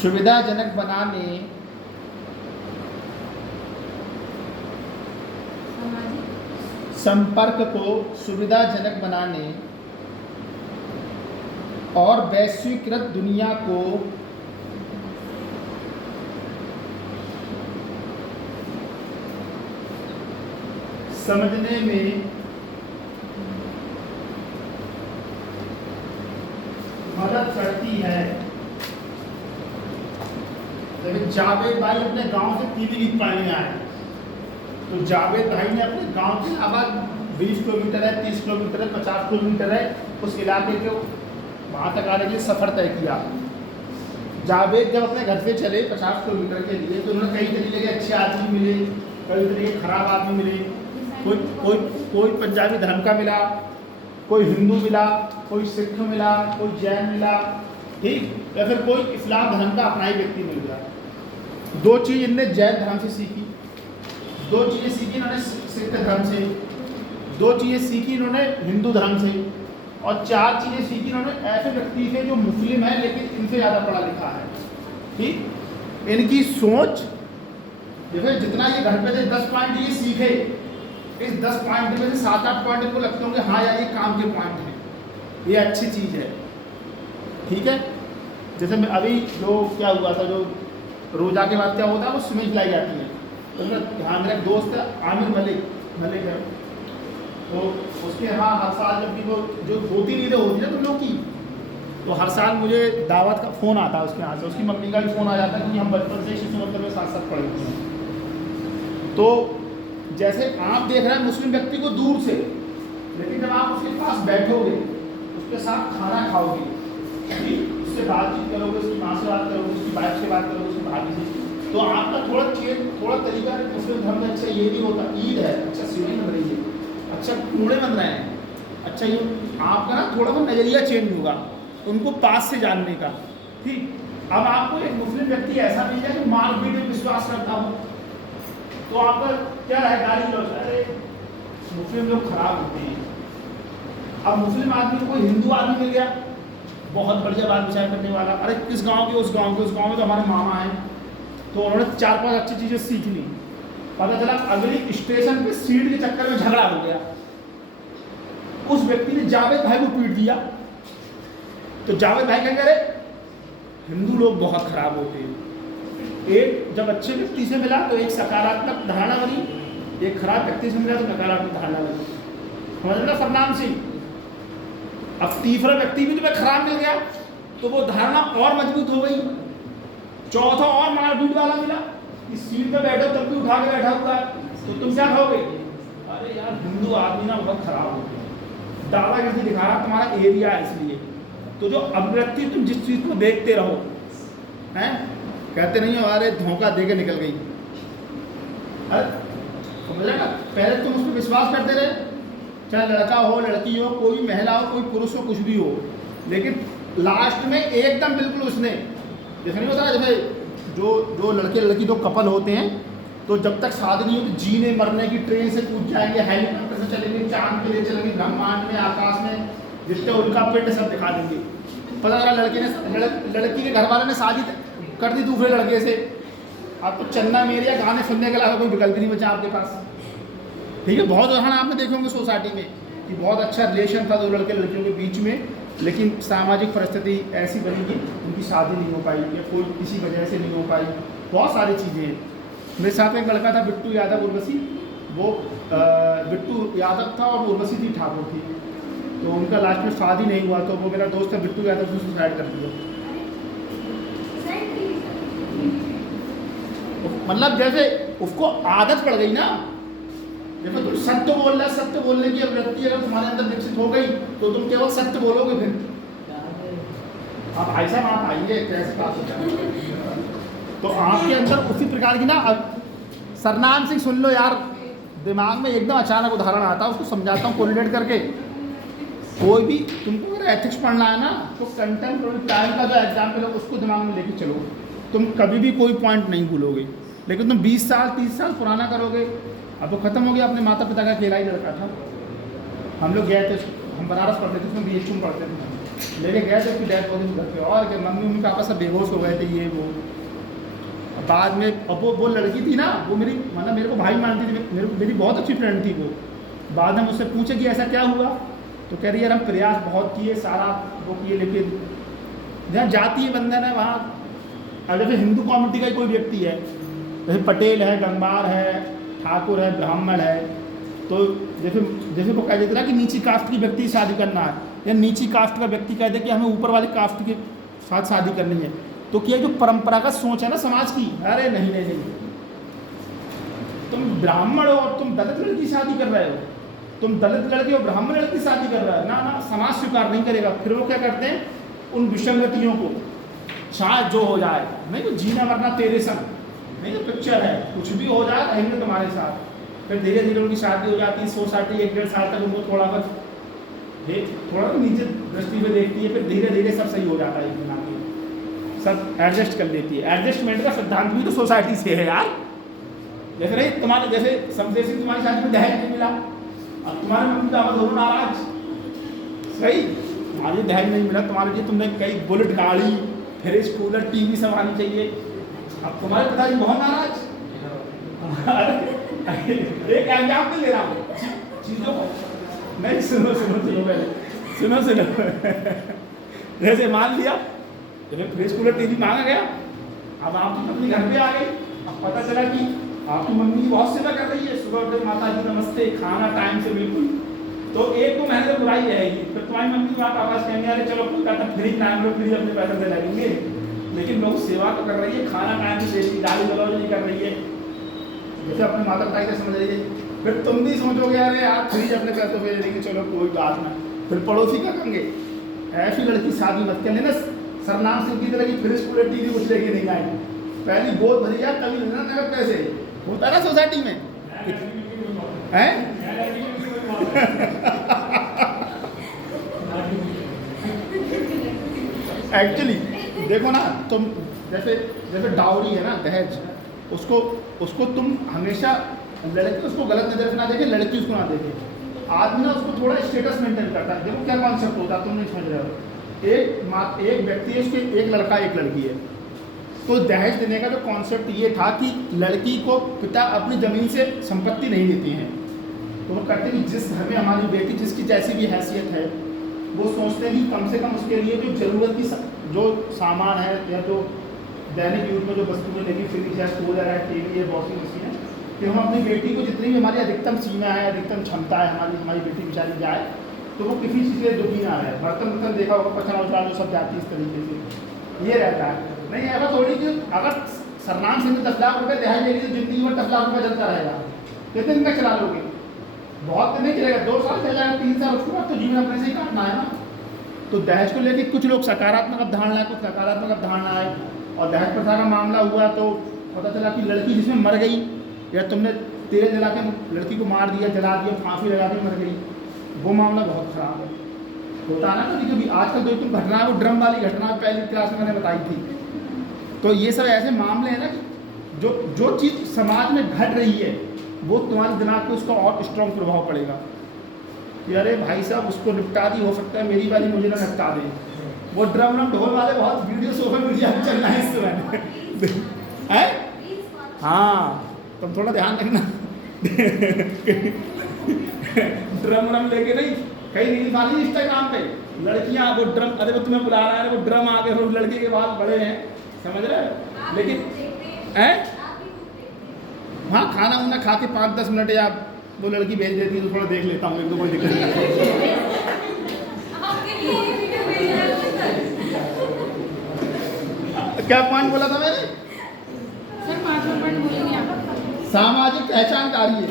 सुविधाजनक बनाने, संपर्क को सुविधाजनक बनाने और वैश्वीकृत दुनिया को समझने में मदद करती है। लेकिन जावेद भाई अपने गांव से पीलीभीत पढ़ने आए, तो जावेद भाई ने अपने गांव की आबाद 20 किलोमीटर है, 30 किलोमीटर है, 50 किलोमीटर है, उस इलाके के वहाँ तक आने के लिए सफ़र तय किया। जावेद जब अपने घर से चले 50 किलोमीटर के लिए, तो उन्होंने कई तरीके के अच्छे आदमी मिले, कई तरीके के खराब आदमी मिले। कोई पंजाबी धर्म का मिला, कोई हिंदू मिला, कोई सिख मिला, कोई जैन मिला, ठीक, या फिर कोई इस्लाम धर्म का अपना ही व्यक्ति मिल गया। 2 चीज़ इनने जैन धर्म से सीखी, 2 चीज़ें सीखी इन्होंने सिख धर्म से, 2 चीज़ें सीखी इन्होंने हिंदू धर्म से, और 4 चीज़ें सीखी इन्होंने ऐसे व्यक्ति से जो मुस्लिम है लेकिन इनसे ज़्यादा पढ़ा लिखा है। ठीक, इनकी सोच देखो, जितना ये घर पे थे 10 पॉइंट ये सीखे, इस 10 पॉइंट में से 7-8 पॉइंट इनको लगते होंगे हाँ यार ये काम के पॉइंट हैं, ये अच्छी चीज़ है। ठीक है, जैसे मैं अभी जो क्या हुआ था, जो रोज़ा के बाद क्या होता है, वो सिवई खिलाई जाती है। तो हाँ, मेरा एक दोस्त है आमिर मलिक है, तो उसके यहाँ हर साल जब भी वो जो 2-3 ईदें होती है ना तुम लोग की, तो हर साल मुझे दावत का फ़ोन आता है उसके यहाँ से, उसकी मम्मी का भी फ़ोन आ जाता है, क्योंकि हम बचपन से शिशु मंदिर में साथ साथ पढ़े हुए हैं। तो जैसे आप देख रहे हैं मुस्लिम व्यक्ति को दूर से, लेकिन जब आप उसके पास बैठोगे, उसके साथ खाना खाओगे, उससे बातचीत करोगे, उसकी माँ से बात करोगे, उसकी वाइफ से बात करोगे, उसकी भाभी से, तो आपका थोड़ा तरीका मुस्लिम धर्म में अच्छा ये नहीं होता, ईद है, अच्छा सिवई बन रही है, अच्छा कूड़े बन रहे हैं, अच्छा ये आपका ना थोड़ा सा नज़रिया चेंज होगा उनको पास से जानने का। ठीक, अब आपको एक मुस्लिम व्यक्ति ऐसा मिल जाए जो मारपीट में विश्वास करता हो, तो आपका क्या है, गाली गलौज, अरे मुस्लिम लोग खराब होते हैं। अब मुस्लिम आदमी को कोई हिंदू आदमी मिल गया, बहुत बढ़िया बात विचार करने वाला, अरे किस गांव के, उस गांव में तो हमारे मामा हैं, तो उन्होंने 4-5 अच्छी चीज़ें सीख ली, पता चला अगली स्टेशन पे सीट के चक्कर में झगड़ा हो गया, उस व्यक्ति ने जावेद भाई को पीट दिया, तो जावेद भाई क्या करे, हिंदू लोग बहुत खराब होते हैं। एक जब अच्छे व्यक्ति से मिला तो एक सकारात्मक धारणा बनी, एक खराब व्यक्ति से मिला तो नकारात्मक धारणा बनी, समझ लो फरनाम सिंह। अब तीसरा व्यक्ति भी तुम्हें खराब मिल गया तो वो धारणा और मजबूत हो गई, चौथा और मारपीट वाला मिला, इस सीट पे बैठो तब भी उठा के बैठा हुआ है, तो तुम क्या कहोगे, अरे यार हिंदू आदमी ना बहुत खराब होते हैं, दादागिरी दिखा रहा तुम्हारा एरिया है इसलिए। तो जो अभिव्यक्ति तुम जिस चीज़ को देखते रहो, हैं कहते नहीं हो अरे धोखा दे के निकल गई, अरे समझ ना, पहले तुम उस पर विश्वास करते रहे, चाहे लड़का हो लड़की हो, कोई महिला हो कोई पुरुष हो, कुछ भी हो, लेकिन लास्ट में एकदम बिल्कुल उसने जैसे नहीं होता, जैसे जो लड़के लड़की दो कपल होते हैं, तो जब तक शादी नहीं होती जीने मरने की ट्रेन से कूद जाएंगे, हेलीकॉप्टर से चलेंगे, चांद पे ले चलेंगे, ब्रह्मांड में आकाश में जितने उनका पिंड सब दिखा देंगे। पता चला लड़की के घर वाले ने शादी कर दी दूसरे लड़के से, अब तो चन्ना मेरे या गाने सुनने के अलावा कोई विकल्प नहीं बचा आपके पास। ठीक है, बहुत उदाहरण आपने देखे होंगे सोसाइटी में कि बहुत अच्छा रिलेशन था दो लड़के लड़कियों के बीच में, लेकिन सामाजिक परिस्थिति ऐसी बनी कि उनकी शादी नहीं हो पाई या कोई किसी वजह से नहीं हो पाई, बहुत सारी चीज़ें हैं। मेरे साथ एक लड़का था बिट्टू यादव उर्वशी, वो बिट्टू यादव था और उर्वशी थी ठाकुर थी, तो उनका लास्ट में शादी नहीं हुआ, तो वो मेरा दोस्त है बिट्टू यादव से सुसाइड कर दिया। मतलब जैसे उसको आदत पड़ गई ना, देखो तुम सत्य बोल रहे, सत्य बोलने की अभिव्यक्ति अगर तुम्हारे अंदर विकसित हो गई तो तुम केवल सत्य बोलोगे। फिर आप भाई साहब आप आइए, कैसे बात होता है, तो आपके अंदर उसी प्रकार की ना, सरनाम सिंह सुन लो यार, दिमाग में एकदम अचानक उदाहरण आता है, उसको समझाता हूँ कोरिलेट करके। कोई भी तुमको अगर एथिक्स पढ़ना है ना, तो कंटेम्प्रेरी टाइम का जो एग्जाम्पल है उसको दिमाग में लेके चलो, तुम कभी भी कोई पॉइंट नहीं भूलोगे। लेकिन तुम 20 साल 30 साल पुराना करोगे, अब तो खत्म हो गया। अपने माता पिता का अकेला ही लड़का था, हम लोग गए थे, हम बनारस पढ़ते थे, उसमें BHU में पढ़ते थे, लेके गए थे, उसकी डेथ हो गई घर पे, और क्या मम्मी पापा सब बेहोश हो गए थे, ये वो। बाद में अब वो लड़की थी ना, वो मेरी मतलब मेरे को भाई मानती थी, मेरी बहुत अच्छी फ्रेंड थी वो। बाद में मुझसे पूछे कि ऐसा क्या हुआ, तो कह रही यार हम प्रयास बहुत किए, सारा वो किए, लेकिन जहाँ जातीय बंधन है वहाँ, अब जैसे हिंदू कम्युनिटी का कोई व्यक्ति है, जैसे पटेल है, गंगवार है, ठाकुर है, ब्राह्मण है, तो जैसे वो कह देते ना कि नीची कास्ट की व्यक्ति शादी करना है, या नीची कास्ट का व्यक्ति कह दे कि हमें ऊपर वाली कास्ट के साथ शादी करनी है, तो क्या जो परंपरागत सोच है ना समाज की, अरे नहीं नहीं नहीं, तुम ब्राह्मण हो और तुम दलित लड़की शादी कर रहे हो, तुम दलित लड़के हो ब्राह्मण लड़की शादी कर रहा है ना, ना समाज स्वीकार नहीं करेगा। फिर वो क्या करते हैं, उन विसंगतियों को शायद जो हो जाए, नहीं तो जीना मरना तेरे संग, नहीं तो पिक्चर है, कुछ भी हो जाए रहेंगे तुम्हारे साथ। फिर धीरे धीरे उनकी शादी हो जाती है, सोसाइटी 1-1.5 साल तक उनको थोड़ा नीचे दृष्टि में देखती है, फिर धीरे धीरे सब सही हो जाता है, एक दिन आके सब एडजस्ट कर लेती है। एडजस्टमेंट का सिद्धांत भी तो सोसाइटी से है यार। जैसे नहीं तुम्हारे, जैसे समझे सिंह तुम्हारी शादी में दहेज नहीं मिला, अब तुम्हारे मम्मी पापा दोनों नाराज, सही, तुम्हारे दहेज नहीं मिला, तुम्हारे लिए तुमने कई बुलेट गाड़ी, फ्रिज, कूलर, TV सब आनी चाहिए, अब तुम्हारे पिताजी बहुत नाराज। एक एग्जाम्पल ले रहा हूँ चीज़ों को, नहीं सुनो पहले, जैसे मान लिया जब फ्रिज कूलर TV मांगा गया, अब आपकी पत्नी घर पे आ गई, अब पता चला कि आपकी मम्मी बहुत सेवा कर रही है, सुबह उठे माता जी नमस्ते, खाना टाइम से बिल्कुल, तो एक तो मैंने तो बुराई रहेगी, फिर तुम्हारी मम्मी बात आवाज कहेंगे अरे चलो कोई बात नहीं, फ्रिज ना हम लोग फ्रिज अपने पैसे से लगेंगे, लेकिन लोग सेवा तो कर रही है, खाना टाइम से दे रही है, गाली गलौज नहीं कर रही है, जैसे अपने माता पिता से समझ रही है। फिर तुम भी सोचोगे अरे यार फ्रिज अपने पैसों पे ले लेंगे, चलो कोई बात ना, फिर पड़ोसी क्या कहेंगे ऐसी लड़की शादी मत करने ना, सरनाम सिंह की तरह की फ्रिज पूरे टीवी कुछ लेके नहीं आएगी, पहली गोद भरी जाए तभी लेना नगद पैसे, होता है ना सोसाइटी में हैं। एक्चुअली देखो ना तुम, जैसे जैसे डाउरी है ना, दहेज, उसको तुम हमेशा लड़की उसको गलत नजर से ना देखे, लड़की उसको ना देखे, आदमी ना उसको थोड़ा स्टेटस मेंटेन करता है। देखो क्या कॉन्सेप्ट होता है, तुम नहीं समझ रहे हो। एक व्यक्ति है, उसके एक लड़का एक लड़की है, तो दहेज देने का जो कॉन्सेप्ट ये था कि लड़की को पिता अपनी ज़मीन से संपत्ति नहीं देते हैं, तो वो कहते हैं कि जिस घर में हमारी बेटी जिसकी जैसी भी हैसियत है, वो सोचते हैं कि कम से कम उसके लिए जो ज़रूरत की जो सामान है या जो दैनिक यूज में जो वस्तुएं लेगी, फ्रिज है, कूलर है, टीवी है, वॉशिंग मशीन है, कि हम अपनी बेटी को जितनी भी हमारी अधिकतम सीमा है, अधिकतम क्षमता है, हमारी बेटी बेचारी जाए तो वो किसी चीज़ से दुखी ना रहे। बर्तन वर्तन देखा होगा, पचना उचना जो सब जाती है इस तरीके से, ये रहता है। नहीं ऐसा थोड़ी कि अगर सरनाम सिंह 10 लाख रुपये दहेज लेगी तो जिंदगी में 10 लाख रुपये चलता रहेगा, कितने दिन तक चला लोगे? बहुत दिन नहीं चलेगा, 2 साल चल जाएगा, 3 साल, उसके बाद तो जीवन अपने से ही काटना है ना। तो दहेज को लेकर कुछ लोग सकारात्मक अवधारणा है, कुछ नकारात्मक अवधारणा है। और दहेज प्रथा का मामला हुआ तो पता चला कि लड़की जिसमें मर गई, या तुमने तेल जला के लड़की को मार दिया, जला दिया, फांसी लगा के मर गई, वो मामला बहुत खराब है। होता है ना कभी कभी, आजकल जो तुम घटना है वो ड्रम वाली घटना पहली क्लास में मैंने बताई थी। तो ये सब ऐसे मामले हैं ना कि जो चीज़ समाज में घट रही है वो तुम्हारे दिमाग पे उसका और स्ट्रॉन्ग प्रभाव पड़ेगा कि अरे भाई साहब उसको निपटा दी, हो सकता है मेरी वाली मुझे ना निपटा दे। वो ड्रम ढोल वाले बहुत वीडियो सोशल मीडिया में चल रहा है इस समय है। हाँ तुम थोड़ा ध्यान रखना ड्रम लेके नहीं, कई रील वाली इंस्टाग्राम पे लड़कियां वो ड्रम, अरे वो तुम्हें बुला रहा है, वो ड्रम आगे हो, लड़के के बाल बड़े हैं, समझ रहे हो, लेकिन हैं हाँ खाना वाना खा के 5-10 मिनट या वो लड़की भेज देती है तो थोड़ा देख लेता हूँ, एक दो कोई दिक्कत नहीं। क्या पॉइंट बोला था मैंने? सर 5वां पॉइंट बोलेंगे आप? सामाजिक पहचान कार्य,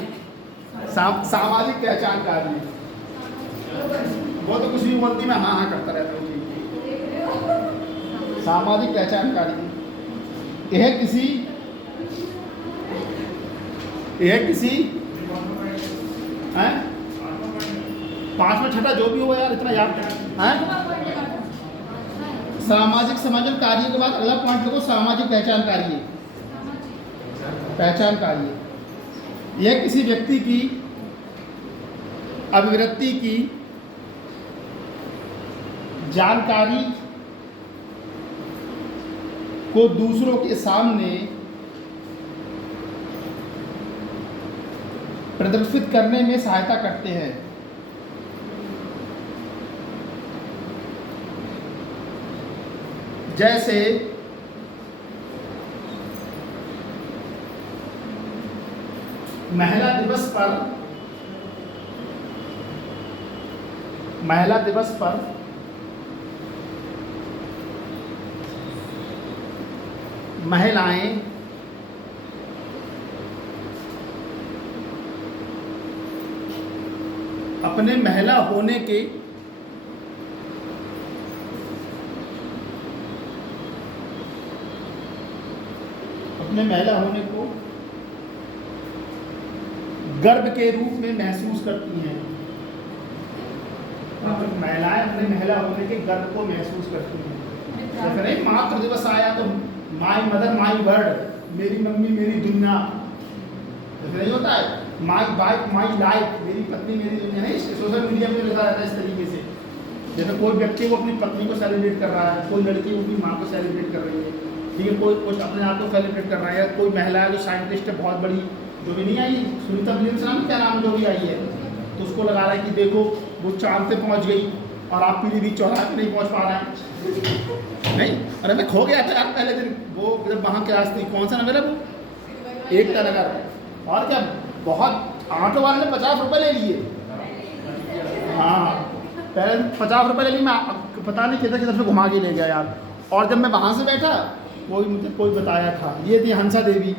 सामाजिक पहचान कार्य, वो तो कुछ भी बोलती मैं हाँ हाँ करता रहता हूँ। सामाजिक पहचान कार्य यह किसी हैं 5वां 6वां जो भी हो यार, इतना याद है। सामाजिक समाजन कार्य के बाद अगला पॉइंट देखो, सामाजिक पहचान कार्य। पहचान कार्य यह किसी व्यक्ति की अभिव्यक्ति की जानकारी को दूसरों के सामने प्रदर्शित करने में सहायता करते हैं। जैसे महिला दिवस पर महिलाएं अपने महिला होने के को गर्व के रूप में महसूस करती हैं। महिलाएं अपने महिला होने के गर्व को महसूस करती हैं। जैसे नहीं मातृ दिवस आया तो माई मदर माई वर्ल्ड, मेरी मम्मी मेरी दुनिया, जैसे नहीं होता है माई बाइक माई लाइफ, मेरी पत्नी मेरी दुनिया। नहीं, सोशल मीडिया में लिखा रहता है इस तरीके से। जैसे कोई व्यक्ति वो अपनी पत्नी को सेलिब्रेट कर रहा है, कोई लड़की अपनी माँ को सेलिब्रेट कर रही है, ठीक है, कोई कुछ अपने आप को सेलिब्रेट कर रहा है, कोई महिला है जो साइंटिस्ट है बहुत बड़ी, जो भी नहीं आई सुनीता विलियम्स नाम क्या नाम जो भी आई है, तो उसको लगा रहा है कि देखो वो चांद पे पहुंच गई और आप पीलीभीत चौराहे पे नहीं पहुंच पा रहे हैं। नहीं, अरे मैं खो गया था यार पहले दिन, वो जब वहाँ क्लास थी, कौन सा नगर है वो, एकता नगर। और क्या, बहुत ऑटो वाले ने 50 रुपये ले लिए। हाँ, पहले 50 रुपये ले लिए, मैं पता नहीं किधर किधर से घुमा के ले गया यार। और जब मैं वहाँ से बैठा, कोई बताया था, ये थी हंसा देवी,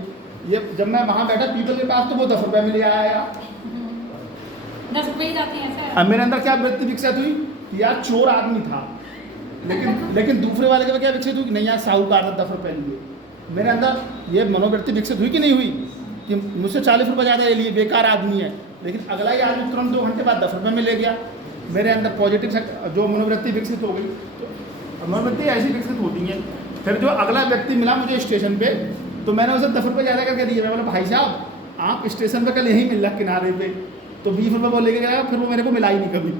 ये जब मैं वहाँ बैठा पीपल के पास, तो वो 10 रुपये में ले आया यार। 10 रुपये ही जाते हैं सर। अब मेरे अंदर क्या वृत्ति विकसित हुई कि यार चोर आदमी था, लेकिन दूसरे वाले के क्या विकसित हुई कि नहीं यार साहूकार ने 10 रुपये लिए। मेरे अंदर ये मनोवृत्ति विकसित हुई कि नहीं हुई कि मुझसे 40 रुपये ज़्यादा ले लिए, बेकार आदमी है। लेकिन अगला ही आदमी तुरंत 2 घंटे बाद 10 रुपये में ले गया। मेरे अंदर पॉजिटिव जो मनोवृत्ति विकसित हो गई। तो मनोवृत्ति ऐसी विकसित होती हैं। फिर जो अगला व्यक्ति मिला मुझे स्टेशन पे, तो मैंने उसे 10 रुपये ज़्यादा करके दिए। मैं बोला भाई साहब आप स्टेशन पे कल यहीं मिल रहा किनारे पे, तो 20 रुपये वो लेके गया, फिर वो मेरे को मिला ही नहीं कभी।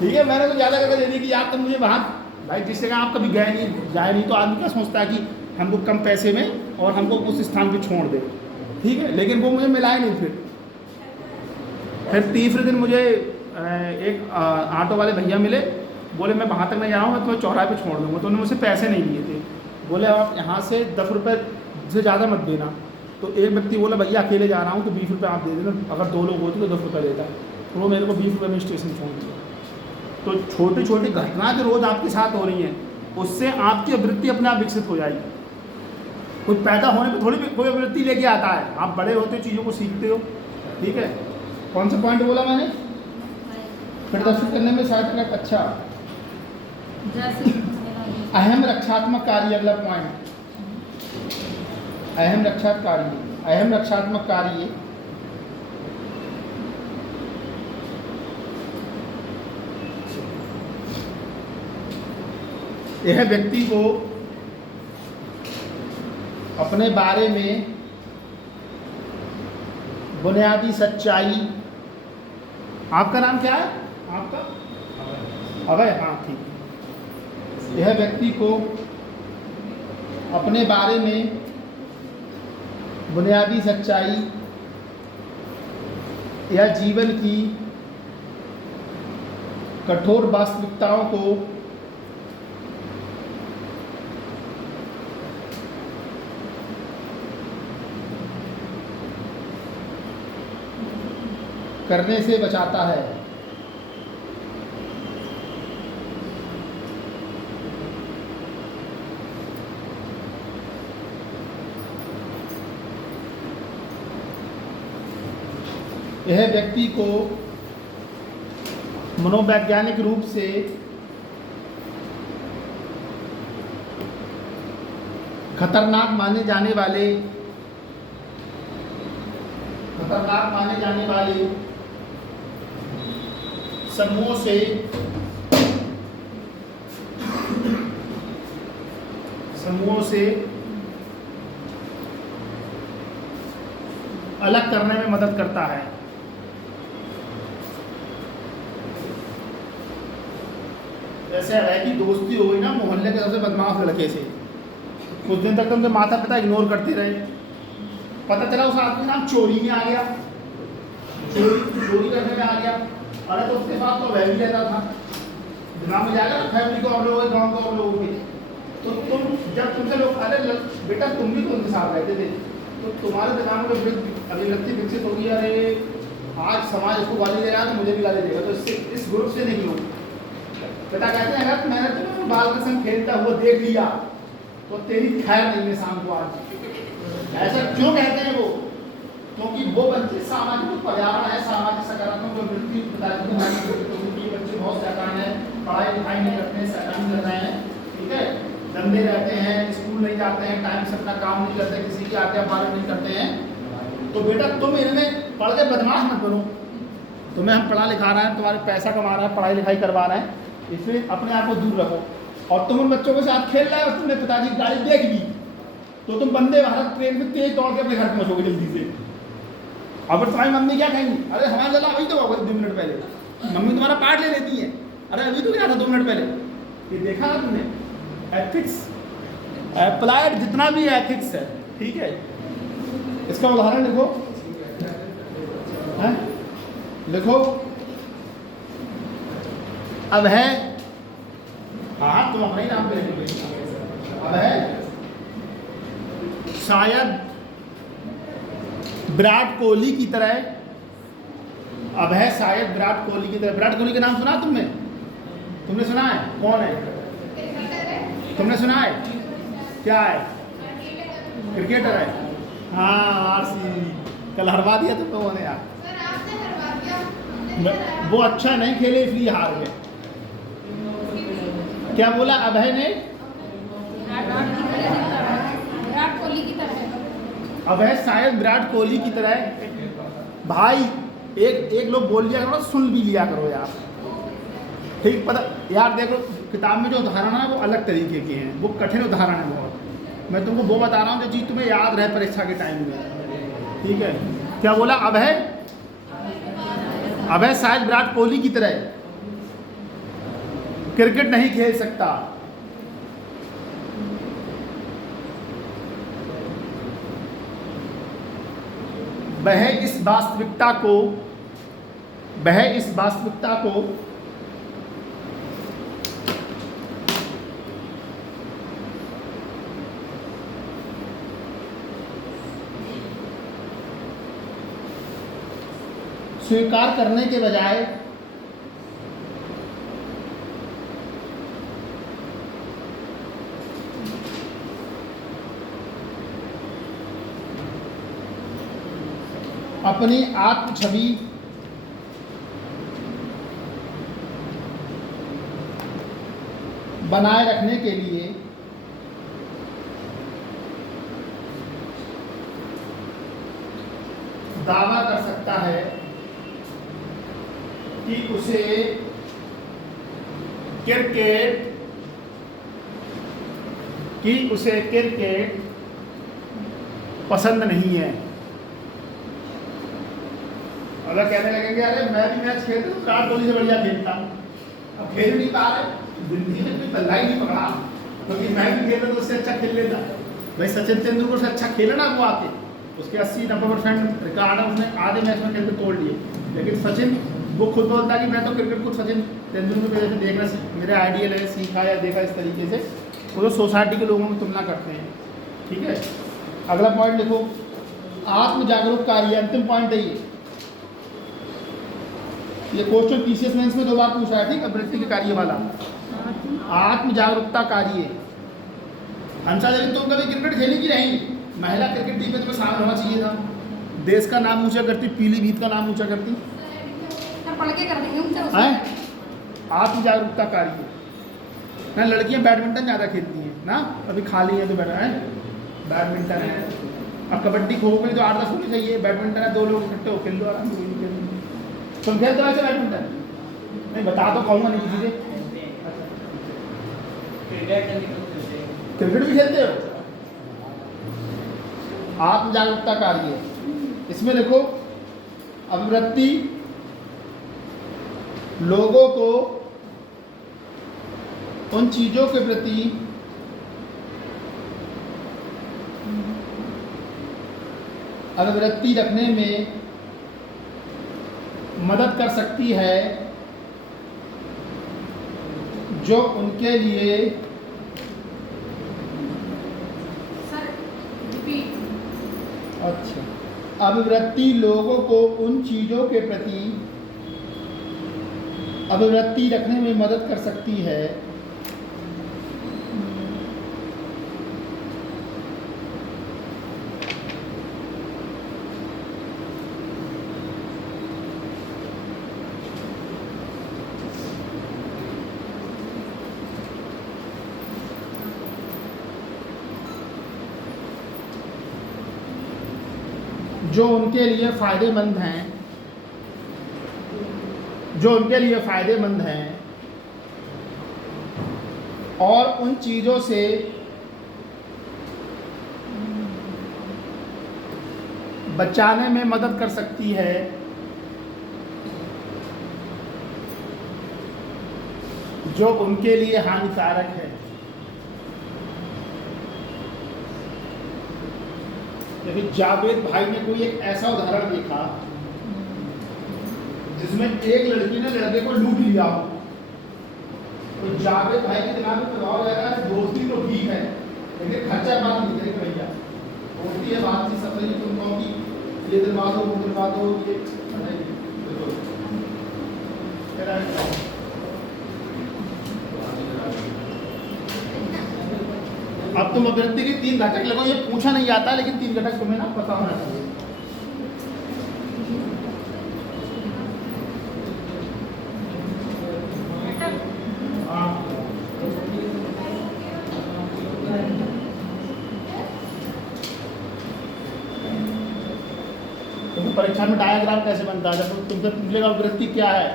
ठीक है, मैंने तो ज़्यादा करके दे दी कि यार तुम मुझे वहाँ, भाई जिस जगह आप कभी गए नहीं जाए नहीं, तो आदमी क्या सोचता है कि हमको कम पैसे में और हमको उस स्थान पे छोड़ दे। ठीक है, लेकिन वो मुझे मिला ही नहीं। फिर तीसरे दिन मुझे एक ऑटो वाले भैया मिले, बोले मैं वहाँ तक नहीं जा रहा हूँ, मैं तुम्हें चौराहे पे छोड़ दूँगा। तो उन्होंने मुझसे पैसे नहीं लिए थे। बोले आप यहाँ से 10 रुपये से ज़्यादा मत देना। तो एक व्यक्ति बोला भैया अकेले जा रहा हूँ तो 20 रुपये आप दे देना, अगर 2 लोग होते तो 10 रुपये देता। तो वो मेरे को 20 रुपये में स्टेशन छोड़ दिया। तो छोटी छोटी घटना जो रोज़ आपके साथ हो रही हैं, उससे आपकी वृत्ति अपने आप विकसित हो जाएगी। कोई पैदा होने पर थोड़ी भी कोई वृत्ति लेके आता है, आप बड़े होते हो, चीज़ों को सीखते हो। ठीक है, कौन सा पॉइंट बोला मैंने, प्रदर्शित करने में सहायता का। अच्छा, अहम रक्षात्मक कार्य, अगला पॉइंट अहम रक्षात्मक कार्य। यह व्यक्ति को अपने बारे में बुनियादी सच्चाई। आपका नाम क्या है? आपका अभय? हाँ ठीक है। यह व्यक्ति को अपने बारे में बुनियादी सच्चाई या जीवन की कठोर वास्तविकताओं को करने से बचाता है। यह व्यक्ति को मनोवैज्ञानिक रूप से खतरनाक माने जाने वाले समूहों से अलग करने में मदद करता है। जैसे है कि दोस्ती हो गई ना मोहल्ले के सबसे बदमाश लड़के से, कुछ दिन तक तो उनके माता पिता इग्नोर करते रहे। पता चला उस आदमी नाम चोरी में आ गया, चोरी करने में आ गया। अरे तो उसके साथ तो वह भी रहता था, दिमाग में जाएगा ना फैमिली को और लोगों के, गाँव को और लोगों के। तो तुम जब तुमसे लोग, अरे बेटा तुम भी तो उनके साथ रहते थे, तो तुम्हारे दिमाग में अभिव्यक्ति विकसित होगी, अरे आज समाज इसको गाली दे रहा है तो मुझे भी गाली देगा, तो इससे इस ग्रुप से निकलो। बेटा कहते हैं अगर मैंने तुम्हें बाल का संग खेलता हुआ देख लिया तो तेरी खैर नहीं है शाम को आज। ऐसा क्यों कहते हैं वो? क्योंकि वो बच्चे सामाजिक पर्यावरण है, सामाजिक सकारात्मक जो वृत्ति क्योंकि बच्चे बहुत शैतान है, पढ़ाई लिखाई नहीं करते हैं, शैतानी कर रहे हैं। ठीक है, गंदे रहते हैं, स्कूल नहीं जाते हैं, टाइम से अपना काम नहीं करते, किसी की आज्ञा पालन नहीं करते हैं। तो बेटा तुम इनमें पढ़ के बदमाश मत बनो। तुम्हें हम पढ़ा लिखा रहे हैं, तुम्हारे पैसा कमा रहे हैं, पढ़ाई लिखाई करवा रहे हैं, इसलिए अपने आप को दूर रखो। और तुम उन बच्चों के साथ खेल रहे हो और तुमने पिताजी की गाड़ी देख ली तो तुम वंदे भारत ट्रेन में तेज दौड़ के अपने घर पहुँचोगे जल्दी से। और फिर तुम्हारी मम्मी क्या कहेंगी, अरे हमारा चला अभी तो होगा 2 मिनट पहले, मम्मी तुम्हारा पार्ट ले लेती है, अरे अभी तो क्या था 2 मिनट पहले। ये देखा ना तुमने, एथिक्स अप्लाइड जितना भी एथिक्स है। ठीक है, इसका उदाहरण लिखो, है लिखो, अब है, हाँ तुम अपने ही नाम पे लिखो। अब है शायद विराट कोहली की तरह, अब है शायद विराट कोहली की तरह। विराट कोहली का नाम सुना तुमने सुना है? कौन है? तुमने सुना है? क्या है? क्रिकेटर है। हाँ आरसी, कल हरवा दिया तुम लोगों ने यार। वो अच्छा नहीं खेले इसलिए हार गए। क्या बोला अभय ने? विराट कोहली की तरह। अभय शायद विराट कोहली की तरह। भाई एक लोग बोल लिया करो, सुन भी लिया करो यार, ठीक? पता यार, देखो किताब में जो उदाहरण है वो अलग तरीके के हैं, वो कठिन उदाहरण है बहुत। मैं तुमको वो बता रहा हूँ जो चीज़ तुम्हें याद रहे परीक्षा के टाइम में, ठीक है? क्या बोला? अभय शायद विराट कोहली की तरह क्रिकेट नहीं खेल सकता। वह इस वास्तविकता को स्वीकार करने के बजाय अपनी आत्म छवि बनाए रखने के लिए दावा कर सकता है कि उसे क्रिकेट पसंद नहीं है। अगर कहने लगेंगे अरे मैं भी मैच खेलता हूँ, विराट कोहली से बढ़िया खेलता हूँ, अब खेल नहीं पा रहे, जिंदगी में कोई बल्ला ही नहीं पकड़ा, क्योंकि मैं भी खेलता तो उससे अच्छा खेल लेता। भाई सचिन तेंदुलकर से अच्छा खेला ना वो आके, उसके 80-90% रिकॉर्ड है, उसने आधे मैच में खेल के तोड़ लिए। लेकिन सचिन वो खुद बोलता कि मैं तो क्रिकेट को सचिन तेंदुलकर की वजह से देखना, मेरे आइडियल है, सीखा या देखा इस तरीके से। वो तो सोसाइटी के लोगों में तुलना करते हैं, ठीक है? अगला पॉइंट देखो, आत्म जागरूक कार्य, अंतिम पॉइंट है ये क्वेश्चन पीसीएस मेंस में 2 बार पूछा है, ठीक है? वृत्ति के कार्य वाला आत्म जागरूकता कार्य। हंसा देवी तुम कभी क्रिकेट खेली की नहीं? महिला क्रिकेट टीम में तुम्हें शामिल होना चाहिए था। देश का नाम ऊंचा करती, पीलीभीत का नाम ऊंचा करती। पढ़ के कर देंगे उनसे। आत्म जागरूकता कार्य ना, लड़कियां बैडमिंटन ज़्यादा खेलती हैं ना, अभी खाली है तो बैठा है, बैडमिंटन है। अब कबड्डी खो में तो 8-10 होनी चाहिए, बैडमिंटन है 2 लोग इकट्ठे हो खेल लो आराम से। तुम खेलते हो ऐसे बैडमिंटन? नहीं बता तो कहूँगा नहीं किसी से। क्रिकेट भी खेलते हो? आत्म जागरूकता कार्य, इसमें देखो अभिवृत्ति लोगों को उन चीजों के प्रति अभिवृत्ति रखने में मदद कर सकती है जो उनके लिए अच्छा, अभिवृत्ति लोगों को उन चीजों के प्रति अभिवृत्ति रखने में मदद कर सकती है जो उनके लिए फ़ायदेमंद हैं और उन चीज़ों से बचाने में मदद कर सकती है जो उनके लिए हानिकारक है। लेकिन जावेद भाई ने कोई एक ऐसा उदाहरण देखा जिसमें एक लड़की ने लड़के को लूट लिया हो, तो जावेद भाई के दिमाग में प्रभाव जाएगा, दोस्ती तो ठीक है लेकिन खर्चा बात नहीं करेगा भैया, दोस्ती है बात से सब सही, तुम कहो कि ये दिलवा दो वो दिलवा दो, ये अब तुम अभिव्यक्ति के 3 घटक लगो, ये पूछा नहीं जाता लेकिन 3 घटक तुम्हें ना पता होना चाहिए। तो परीक्षा में डायग्राम कैसे बनता है, जब तुमसे पूछेगा अभिव्यक्ति क्या है,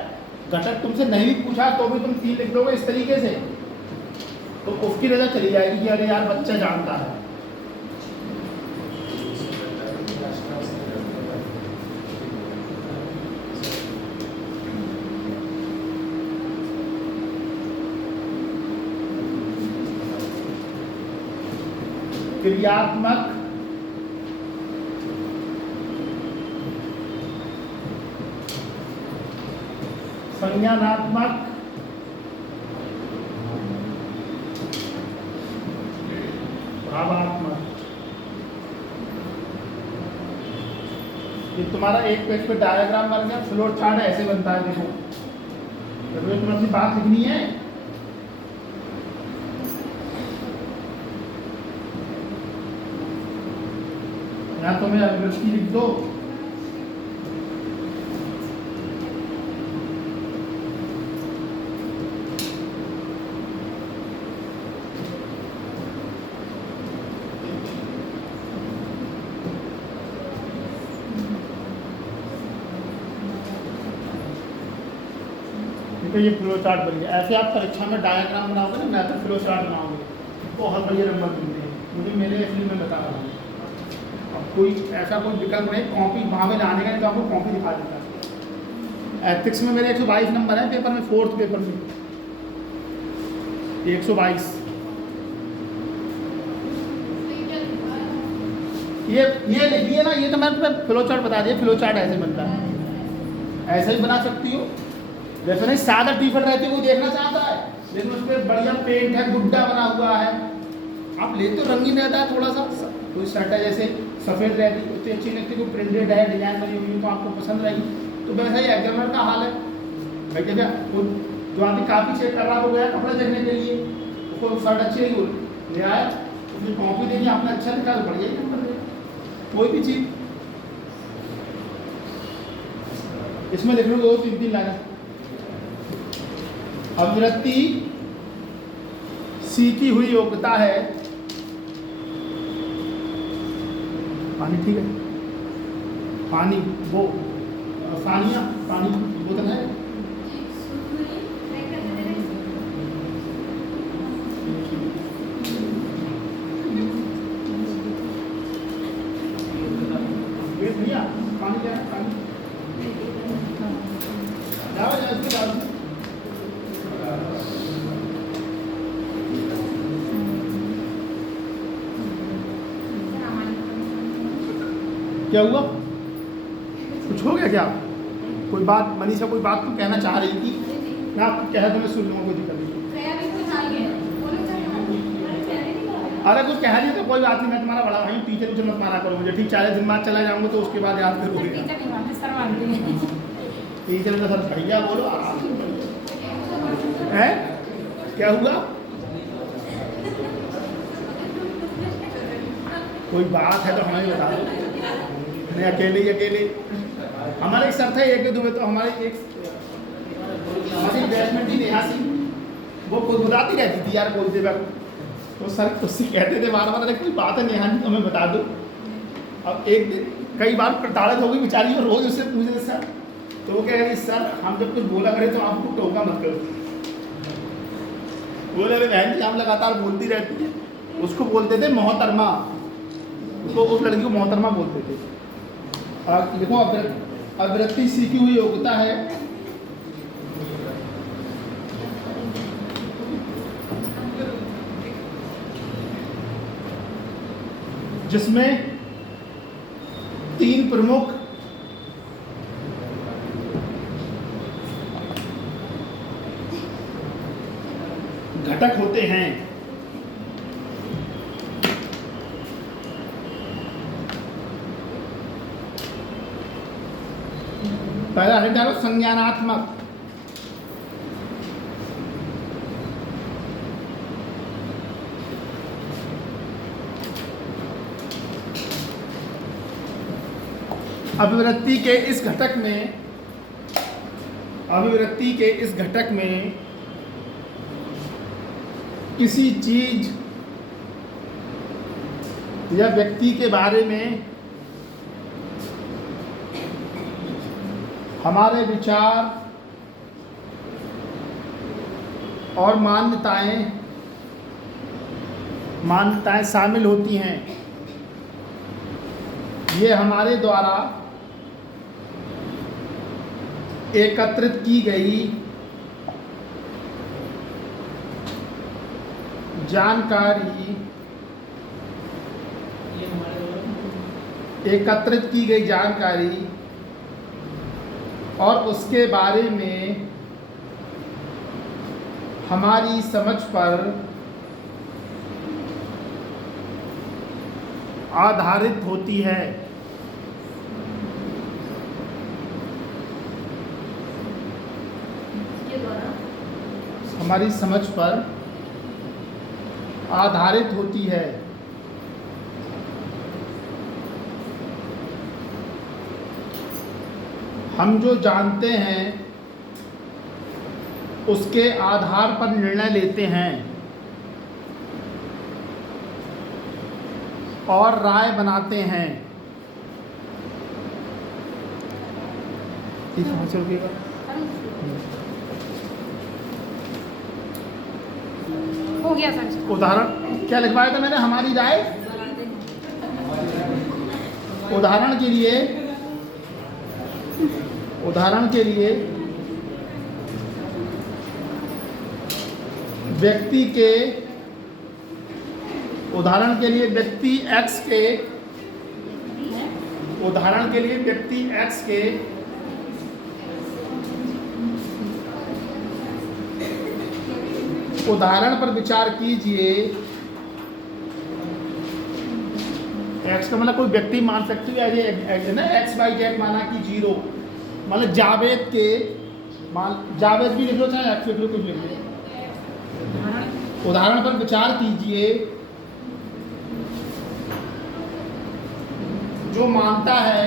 घटक तुमसे नहीं भी पूछा तो भी तुम 3 लिख दोगे इस तरीके से, तो उसकी नजर चली जाएगी कि अरे यार बच्चा जानता है। क्रियात्मक संज्ञानात्मक भावात्मक। ये तुम्हारा एक पेज पे डायग्राम बन गया, फ्लो चार्ट ऐसे बनता है, देखो जब तुम्हें अपनी बात लिखनी है या तुम्हें अभिव्यक्ति लिख दो, तो ये फ्लो चार्ट बन गया। ऐसे आप परीक्षा में डायग्राम बनाओगे ना, मैथड फ्लो चार्ट बनाओगे, बहुत बढ़िया नंबर मिलते हैं मुझे, मेरे इसलिए मैं बता रहा हूँ। अब कोई ऐसा कोई विकल्प नहीं कॉपी वहाँ में लाने का, तो आपको कॉपी दिखा देता। एथिक्स में मेरे 122 नंबर है पेपर में, 4th पेपर में 122। ये लिखिए ना, ये तो मैंने तुम्हें फ्लो चार्ट बता दिया, फ्लो चार्ट ऐसे बनता है, ऐसे ही बना सकती हो। जैसे नहीं सादा टी-शर्ट रहती है वो देखना चाहता है, लेकिन उस पर बढ़िया पेंट है, गुड्डा बना हुआ है, आप लेते हो रंगीन रहता है थोड़ा सा। कोई शर्ट है जैसे सफ़ेद रहती है उतनी अच्छी लगती है, कोई प्रिंटेड है डिजाइन बनी हुई तो आपको पसंद रहेगी। तो वैसा ही एग्जामिनर का हाल है भाई, क्या जो आदमी काफ़ी चेक कर रहा हो गया कपड़े देखने के लिए, तो कोई शर्ट अच्छी लगी ले आया, उसने कॉपी देनी, आपने अच्छा लिखा तो बढ़िया ही नंबर देगा। कोई भी चीज़ इसमें लिख लो 2-3 लाइन। अभिव्यक्ति सीखी हुई योग्यता है, पानी ठीक है, पानी वो सानिया पानी बोतल है, भैया पानी क्या है, पानी जाओ जाओ इसको जाओ। क्या हुआ, कुछ हो गया क्या, कोई बात मनीषा कोई बात तो कहना चाह रही थी, मैं आपको कह तो मैं सुन लूँगा, कोई दिक्कत नहीं। अरे कुछ कह रही तो कोई बात नहीं, मैं तुम्हारा बड़ा भाई, टीचर उचर मत मारा करो मुझे, ठीक 40 दिन बाद चला जाऊँगा तो उसके बाद याद करोगे। टीचर का सर भैया बोलो है, क्या हुआ, कोई बात है तो हमें बता दो, नहीं अकेले हमारे एक सर थे एक दो, तो हमारी बैचमेंट ही नेहा सिंह, वो खुद बुलाती रहती थी यार बोलते वक्त, तो सर उससे कहते थे बार बार, अरे कोई बात है नेहा जी हमें बता दो। अब एक दिन कई बार प्रताड़ित हो गई बेचारी, और रोज़ उससे पूछे सर, तो वो कह रही सर हम जब कुछ बोला करें तो आपको टोका मत करो। बोले अरे बहन जी हम लगातार बोलती रहती है, उसको बोलते थे मोहतरमा, उसको उस लड़की को मोहतरमा बोलते थे। देखो अभिव्यक्ति सीखी हुई योग्यता है, जिसमें 3 प्रमुख घटक होते हैं। पहला है डालो संज्ञानात्मक। अभिव्यक्ति के इस घटक में किसी चीज या व्यक्ति के बारे में हमारे विचार और मान्यताएं शामिल होती हैं। ये हमारे द्वारा एकत्रित की गई जानकारी और उसके बारे में हमारी समझ पर आधारित होती है। हमारी समझ पर आधारित होती है। हम जो जानते हैं उसके आधार पर निर्णय लेते हैं और राय बनाते हैं। हो गया सर। उदाहरण क्या लिखवाया था मैंने? हमारी राय। उदाहरण के लिए व्यक्ति X के उदाहरण पर विचार कीजिए। X का मतलब कोई व्यक्ति मान सकते हो, है ना। XYZ माना कि 0, मतलब जावेद भी लिख लो, चाहे X लिख लो, कुछ लिख लो। उदाहरण पर विचार कीजिए। जो मानता है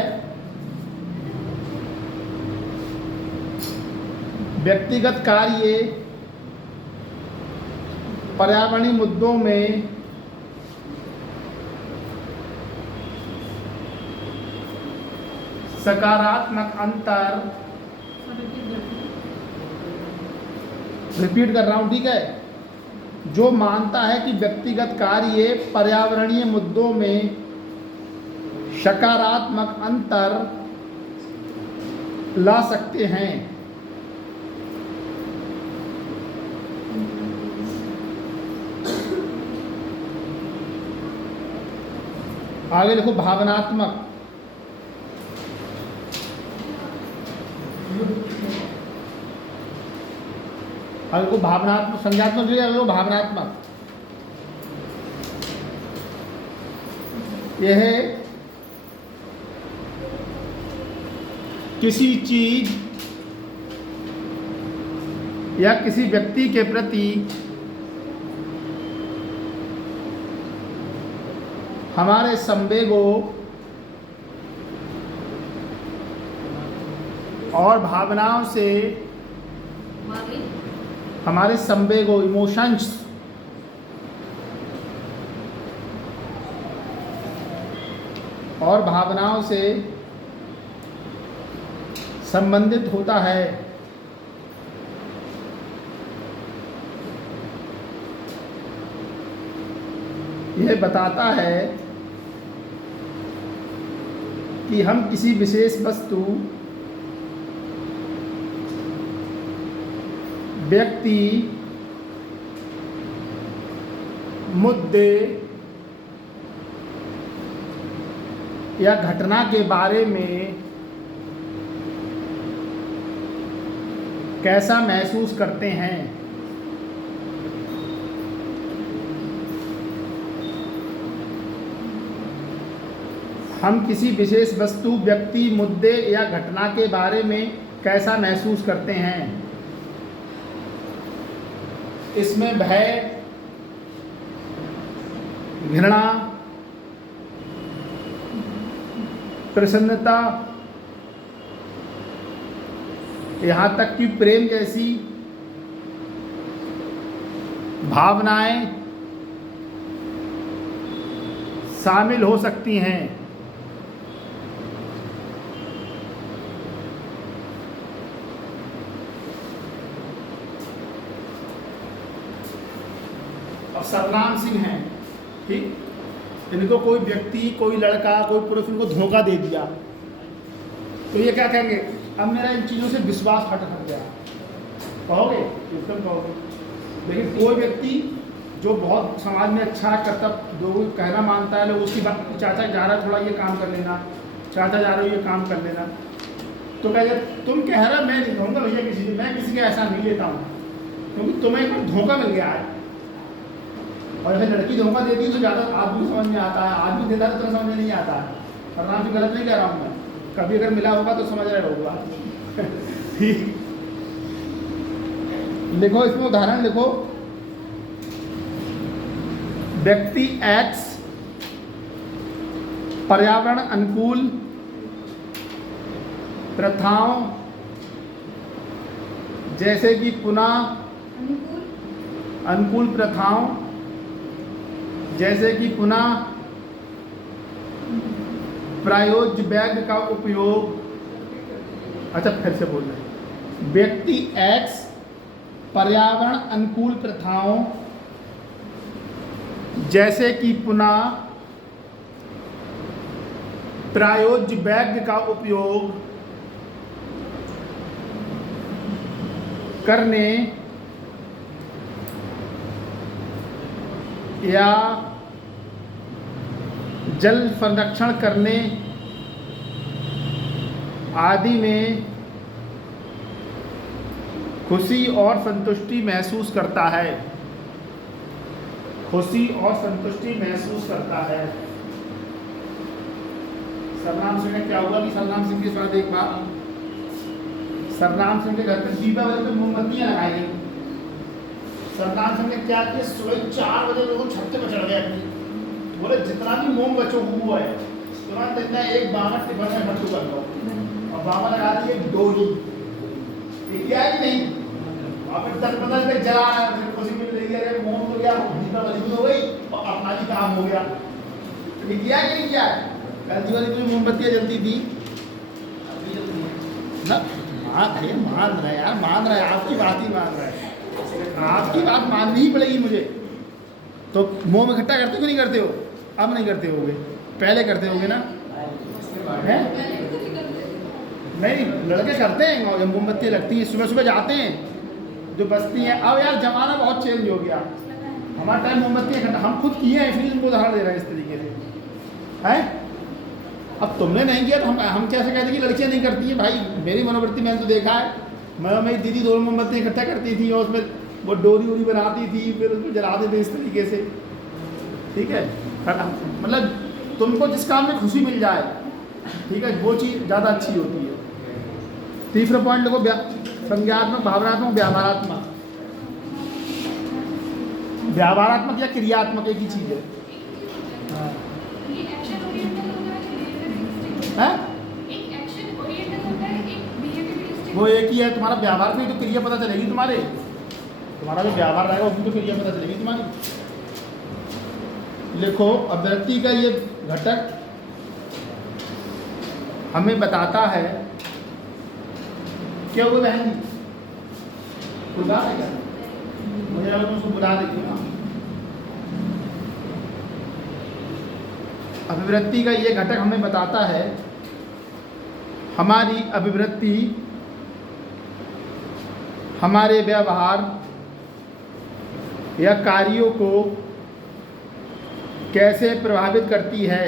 व्यक्तिगत कार्य पर्यावरणीय मुद्दों में सकारात्मक अंतर, रिपीट कर रहा हूं, ठीक है। जो मानता है कि व्यक्तिगत कार्य पर्यावरणीय मुद्दों में सकारात्मक अंतर ला सकते हैं। आगे देखो भावनात्मक। आगे को भावनात्मक, संज्ञात्मक लो, भावनात्मक। यह किसी चीज या किसी व्यक्ति के प्रति हमारे संवेगों और भावनाओं से, हमारे संवेगों, इमोशंस और भावनाओं से संबंधित होता है। यह बताता है कि हम किसी विशेष वस्तु, व्यक्ति, मुद्दे या घटना के बारे में कैसा महसूस करते हैं। हम किसी विशेष वस्तु, व्यक्ति, मुद्दे या घटना के बारे में कैसा महसूस करते हैं। इसमें भय, घृणा, प्रसन्नता, यहाँ तक कि प्रेम जैसी भावनाएं शामिल हो सकती हैं। अब सरनाम सिंह हैं, ठीक, इनको कोई व्यक्ति, कोई लड़का, कोई पुरुष इनको धोखा दे दिया, तो ये क्या कहेंगे, अब मेरा इन चीज़ों से विश्वास हट गया, कहोगे, एकदम कहोगे। लेकिन कोई व्यक्ति जो बहुत समाज में अच्छा करता, जो कहना मानता है, लोग उसकी बात, चाचा जा रहा है थोड़ा ये काम कर लेना, चाचा जा रहे हो ये काम कर लेना, तो कहेगा तुम कह रहे हो मैं नहीं दूंगा भैया किसी से, मैं किसी का ऐसा नहीं लेता हूँ, क्योंकि तुम्हें एक बार धोखा मिल गया है। और अगर लड़की धोखा देती है तो ज़्यादा आदमी समझ में आता है, आदमी देता है तो समझ में नहीं आता है। और नाम से गलत नहीं कह रहा हूँ मैं, कभी अगर मिला होगा तो समझ रहे होगा। लिखो, इसमें उदाहरण लिखो, व्यक्ति X पर्यावरण अनुकूल प्रथाओं जैसे कि पुनः अनुकूल प्रथाओं जैसे कि पुनः प्रायोज्य बैग का उपयोग, अच्छा फिर से बोल रहे, व्यक्ति X पर्यावरण अनुकूल प्रथाओं जैसे कि पुनः प्रायोज्य बैग का उपयोग करने या जल संरक्षण करने आदि में खुशी और संतुष्टि महसूस करता है, खुशी और संतुष्टि महसूस करता है। सरनाम सिंह में क्या हुआ कि सरनाम सिंह के साथ एक बार सरनाम सिंह के घर पर दीपावली पे मोमबत्तियां लगाई गई। सरनाम सिंह ने क्या किया, सुबह 4 बजे लोगों छत पे चढ़ गया, बोले जितना भी मोम बचो हुआ है तुरंत इतना एक बामन टिफन में भट्टू कर लो, और बाबा लगा दी एक डोरी, क्या है कि नहीं, और फिर 10-15 तक जला रहा है, फिर खुशी मिल रही है, मोम तो गया, दीपावली भी हो गई और अपना भी काम हो गया। ये किया कि नहीं किया, कल दिवाली में मोमबत्तियां जलती थी ना। हाँ भैया मान रहे यार, मान रहे, आपकी बात ही मान रहे, आपकी बात माननी ही पड़ेगी मुझे। तो मोम इकट्ठा करते हो कि नहीं करते हो, अब नहीं करते होगे, पहले करते होगे ना, हैं? नहीं, लड़के करते हैं, और मोमबत्ती लगती हैं, सुबह सुबह जाते हैं जो बस्ती हैं। अब यार ज़माना बहुत चेंज हो गया, हमारा टाइम मोमबत्ती इकट्ठा हम खुद किए हैं, इसलिए तुमको उदाहरण दे रहे हैं इस तरीके से, हैं? अब तुमने नहीं किया तो हम कैसे कहते कि लड़कियां नहीं करती हैं। भाई मेरी मनोवृत्ति मैंने तो देखा है, मैं मेरी दीदी दोनों मोमबत्ती इकट्ठा करती थी और उसमें वो डोरी वोरी बनाती थी, फिर उसको जलाते थे इस तरीके से, ठीक है। मतलब तुमको जिस काम में खुशी मिल जाए, ठीक है, वो चीज़ ज़्यादा अच्छी होती है। तीसरा पॉइंट देखो, संज्ञात्मक, भावनात्मक, व्यवहारात्मक। व्यवहारात्मक या क्रियात्मक एक ही चीज़ है। वो एक ही है, तुम्हारा व्यवहार से ही तो क्रिया पता चलेगी, तुम्हारा जो व्यवहार रहेगा उसमें तो क्रिया पता चलेगी तुम्हारी। लिखो, अभिव्यक्ति का ये घटक हमें बताता है, क्या हुआ बहन बुला देगा, मुझे लगा उसको बुला देगी ना। अभिव्यक्ति का ये घटक हमें बताता है हमारी अभिव्यक्ति हमारे व्यवहार या कार्यों को कैसे प्रभावित करती है।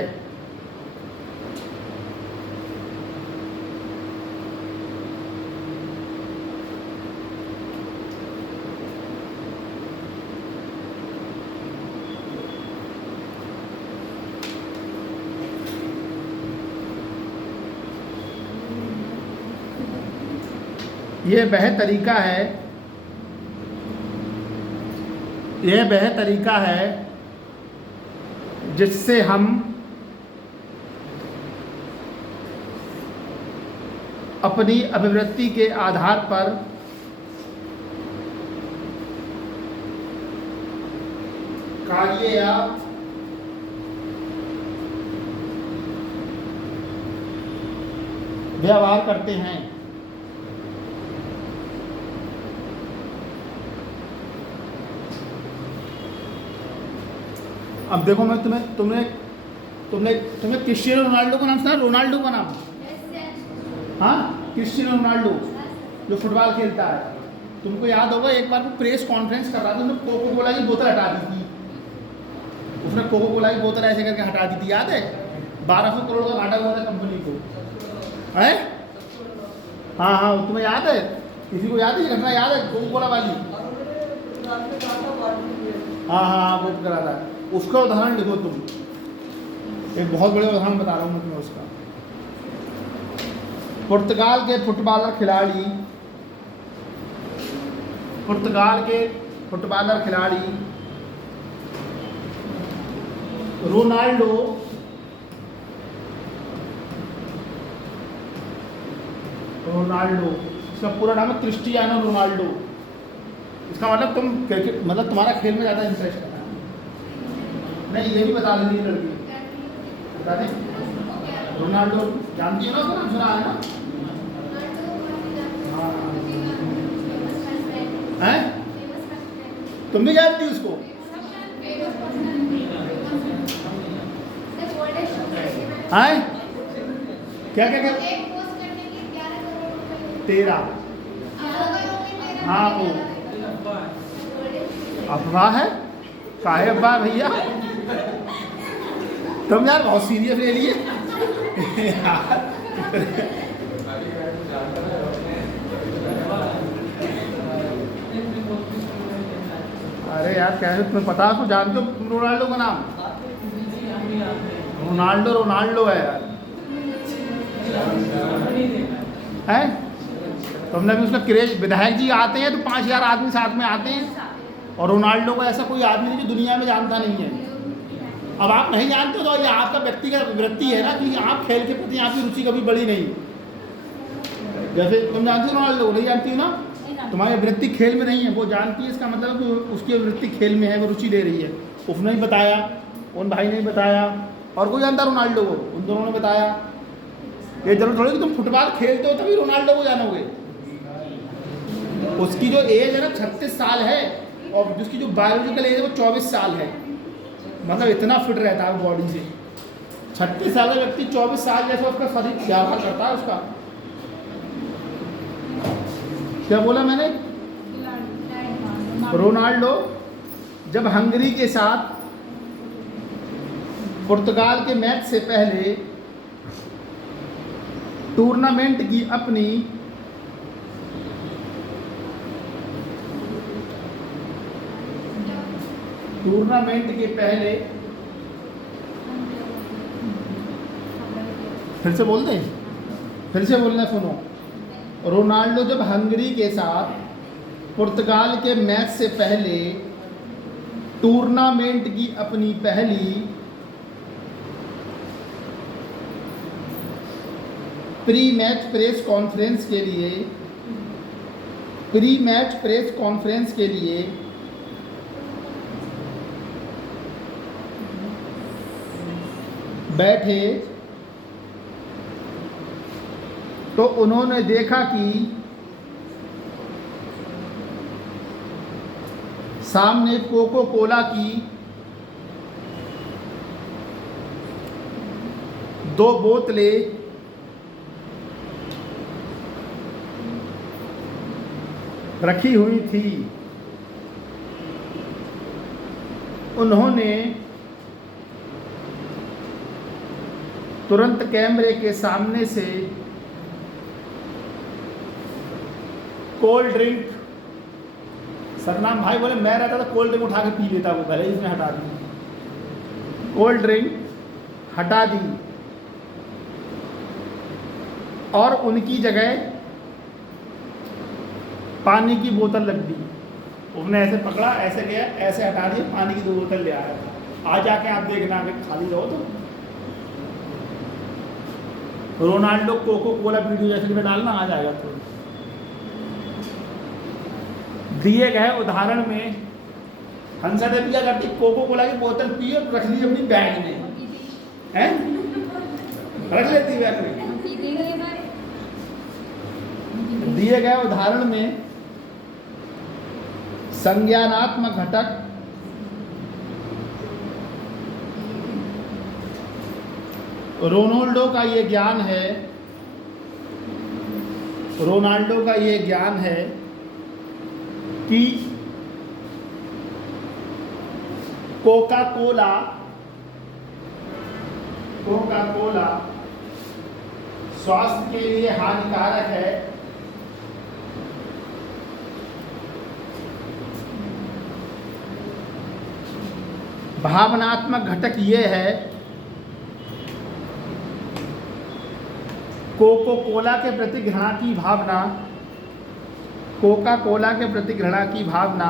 ये वह तरीका है, यह वह तरीका है जिससे हम अपनी अभिवृत्ति के आधार पर कार्य या व्यवहार करते हैं। अब देखो, मैं तुमने क्रिस्टियानो रोनाल्डो का नाम सुना? रोनाल्डो का नाम, हाँ, क्रिस्टियानो रोनाल्डो जो फुटबॉल खेलता है। तुमको याद होगा एक बार वो प्रेस कॉन्फ्रेंस कर रहा था, उसने कोको कोला की बोतल हटा दी थी। उसने कोको कोला की बोतल ऐसे करके हटा दी थी, याद है? 1200 करोड़ का घाटा हुआ था कंपनी को, है? हाँ हाँ, तुम्हें याद है? किसी को याद है ये घटना? याद है कोको कोला वाली? हाँ हाँ, वो करा था। उसका उदाहरण लिखो तुम, एक बहुत बड़े उदाहरण बता रहा हूँ मैं तुम्हें उसका। पुर्तगाल के फुटबॉलर खिलाड़ी रोनाल्डो इसका पूरा नाम है क्रिस्टियानो रोनाल्डो। इसका मतलब तुम्हारा खेल में ज़्यादा इंटरेस्ट है। नहीं, ये भी बता देंगे लड़की, बता दें। रोनाल्डो जानती है ना, उसका नाम सुना है ना? हैं? तुम भी जानती हो उसको? हैं? क्या 13? हाँ, वो अफवाह है। काहे अफवाह भैया? तुम यार बहुत सीरियस ले लिए अरे यार, कैसे तुम्हें पता? आपको जानते हो रोनाल्डो का नाम? रोनाल्डो है यार, है? तुमने भी उसका क्रेज, विधायक जी आते हैं तो 5000 आदमी साथ में आते हैं, और रोनाल्डो को ऐसा कोई आदमी नहीं जो दुनिया में जानता नहीं है। अब आप नहीं जानते तो ये आपका व्यक्तिगत वृत्ति है ना, कि आप खेल के प्रति आपकी रुचि कभी बढ़ी नहीं। जैसे तुम जानती हो रोनाल्डो, नहीं जानती हो ना? तुम्हारी वृत्ति खेल में नहीं है, वो जानती है। इसका मतलब कि उसकी वृत्ति खेल में है, वो रुचि ले रही है। उसने ही बताया, उन भाई ने ही बताया, और कोई जानता रोनाल्डो को? उन दोनों ने बताया। ये जरूर थोड़ी कि तुम फुटबॉल खेलते हो तभी रोनाल्डो को जानोगे। उसकी जो एज है ना 36 साल है, और जिसकी जो बायोलॉजिकल एज है वो 24 साल है। मतलब इतना फिट रहता है बॉडी से। 36 साल का व्यक्ति 24 साल जैसा उसका शरीर व्यवहार करता है उसका। क्या बोला मैंने? रोनाल्डो जब हंगरी के साथ पुर्तगाल के मैच से पहले टूर्नामेंट की अपनी टूर्नामेंट के पहले, फिर से बोल दें, फिर से बोलना सुनो। रोनाल्डो जब हंगरी के साथ पुर्तगाल के मैच से पहले टूर्नामेंट की अपनी पहली प्री मैच प्रेस कॉन्फ्रेंस के लिए बैठे तो उन्होंने देखा कि सामने कोको कोला की 2 बोतलें रखी हुई थी। उन्होंने तुरंत कैमरे के सामने से कोल्ड ड्रिंक, सतनाम भाई बोले मैं रहता तो कोल्ड ड्रिंक उठा के पी लेता, वो पहले इसने हटा दी। कोल्ड ड्रिंक हटा दी और उनकी जगह पानी की बोतल लग दी, उसने ऐसे पकड़ा, ऐसे गया, ऐसे हटा दिया, पानी की 2 बोतल ले आया। आज आके आप देखना कि खाली रहो तो रोनाल्डो कोको कोला वीडियो जैसे में डालना आ जाएगा। तो दिए गए उदाहरण में हंसा देवी क्या करती, कोको कोला की बोतल पी और रख ली अपनी बैग में, हैं रख लेती बैग में। दिए गए उदाहरण में संज्ञानात्मक घटक रोनाल्डो का ये ज्ञान है, रोनाल्डो का ये ज्ञान है कि कोका कोला स्वास्थ्य के लिए हानिकारक है, भावनात्मक घटक ये है, कोको कोला के प्रति घृणा की भावना, कोका कोला के प्रति घृणा की भावना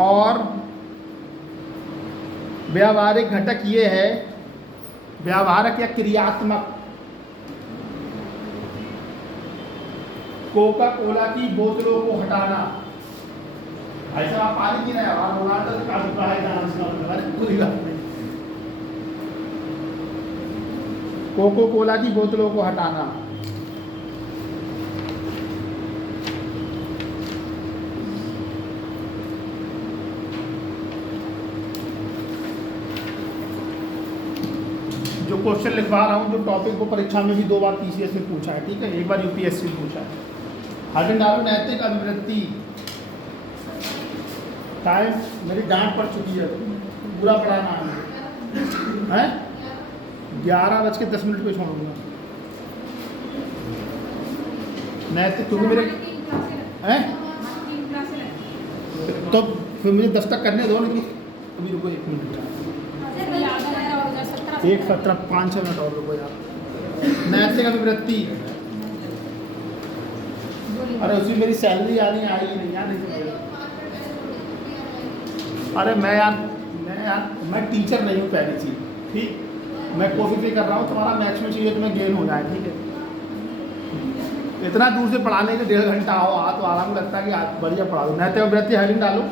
और व्यावहारिक घटक ये है, व्यावहारिक या क्रियात्मक, कोका कोला की बोतलों को हटाना। ऐसा आप पानी पी रहे हैं और रोनाल्डो से काफी पढ़ाई पूरी बात नहीं। कोको कोला की बोतलों को हटाना, जो क्वेश्चन लिखवा रहा हूँ, जो टॉपिक को परीक्षा में भी 2 बार पीसीएस में पूछा है, ठीक है, 1 बार यूपीएससी में पूछा है। हार्डन डालो नैतिक अभिवृत्ति। टाइम मेरी डांट पड़ चुकी है, पूरा पढ़ाना है 11:10 पे छोड़ूंगा नैतिक, क्योंकि मेरे हैं तो फिर मुझे 10 तक करने दो ना कि अभी रुको 1 मिनट, 1:17 5 मिनट और रुको यार। नैतिक अभिवृत्ति, अरे उसमें मेरी सैलरी आनी आई ही नहीं यार, अरे मैं टीचर नहीं हूँ पहली चीज़, ठीक, मैं कोशिश भी कर रहा हूँ तुम्हारा मैथ्स में चाहिए तुम्हें गेन हो जाए, ठीक है। इतना दूर से पढ़ाने के 1.5 घंटा आओ तो आराम लगता है कि आज बढ़िया पढ़ा दो। नैतिक अभिवृत्ति हेडिंग डालो।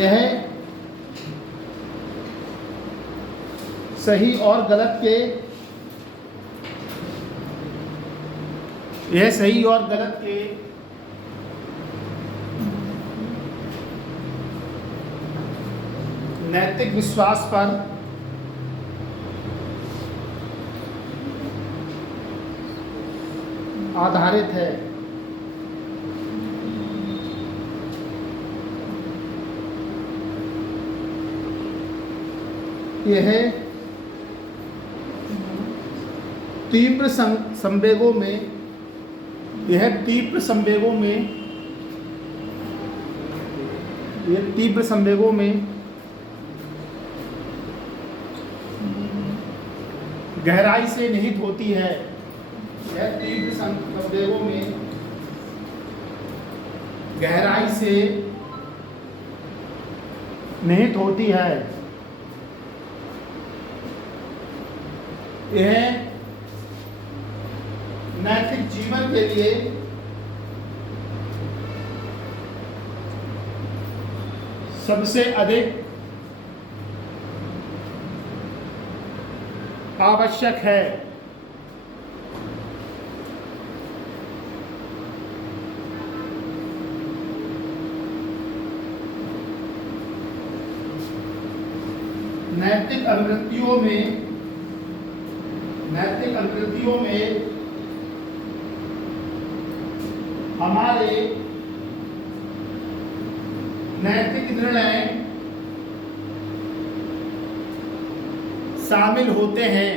यह सही और गलत के, यह सही और गलत के नैतिक विश्वास पर आधारित है। यह तीव्र संवेगों में, यह तीव्र संवेगों में गहराई से निहित होती है। यह तीव्र संवेगों में गहराई से निहित होती है। यह नैतिक जीवन के लिए सबसे अधिक आवश्यक है। नैतिक अभिवृत्तियों में हमारे नैतिक निर्णय शामिल होते हैं।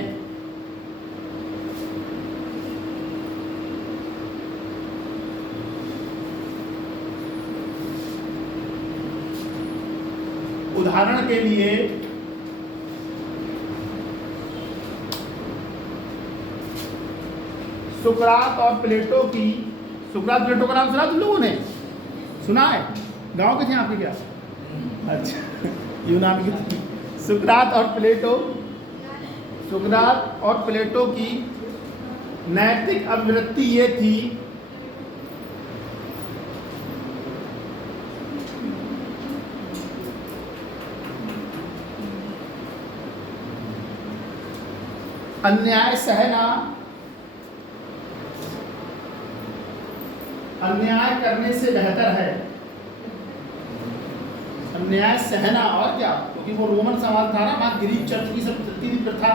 उदाहरण के लिए सुकरात और प्लेटो की, सुकरात प्लेटो का नाम सुना तुम लोगों ने? सुना है? गांव के थे आपके क्या? अच्छा, यूनान की थी। सुकरात और प्लेटो की नैतिक अभिवृत्ति ये थी अन्याय सहना, अन्याय करने से बेहतर है। अन्याय सहना, और क्या, क्योंकि वो रोमन समाज था ना, वहाँ ग्रीक चर्च की सब चलती थी प्रथा।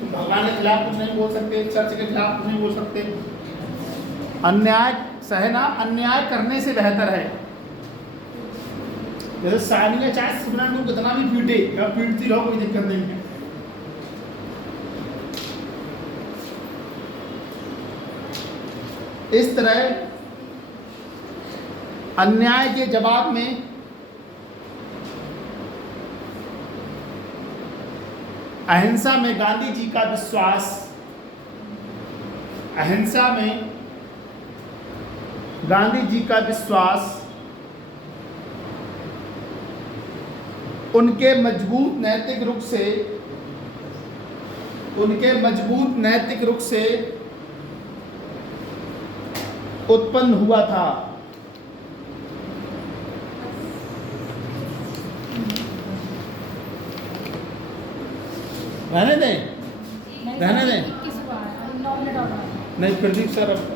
तुम भगवान के खिलाफ कुछ नहीं बोल सकते, चर्च के खिलाफ कुछ नहीं बोल सकते। अन्याय सहना अन्याय करने से बेहतर है। जैसे सानी ने चाहे सिमरन को कितना भी पीटे या पीटती रहो, कोई दिक्कत नहीं है। इस तरह अन्याय के जवाब में अहिंसा में गांधी जी का विश्वास, अहिंसा में गांधी जी का विश्वास उनके मजबूत नैतिक रुख से उत्पन्न हुआ था। रहने दें। नहीं, प्रदीप सर अब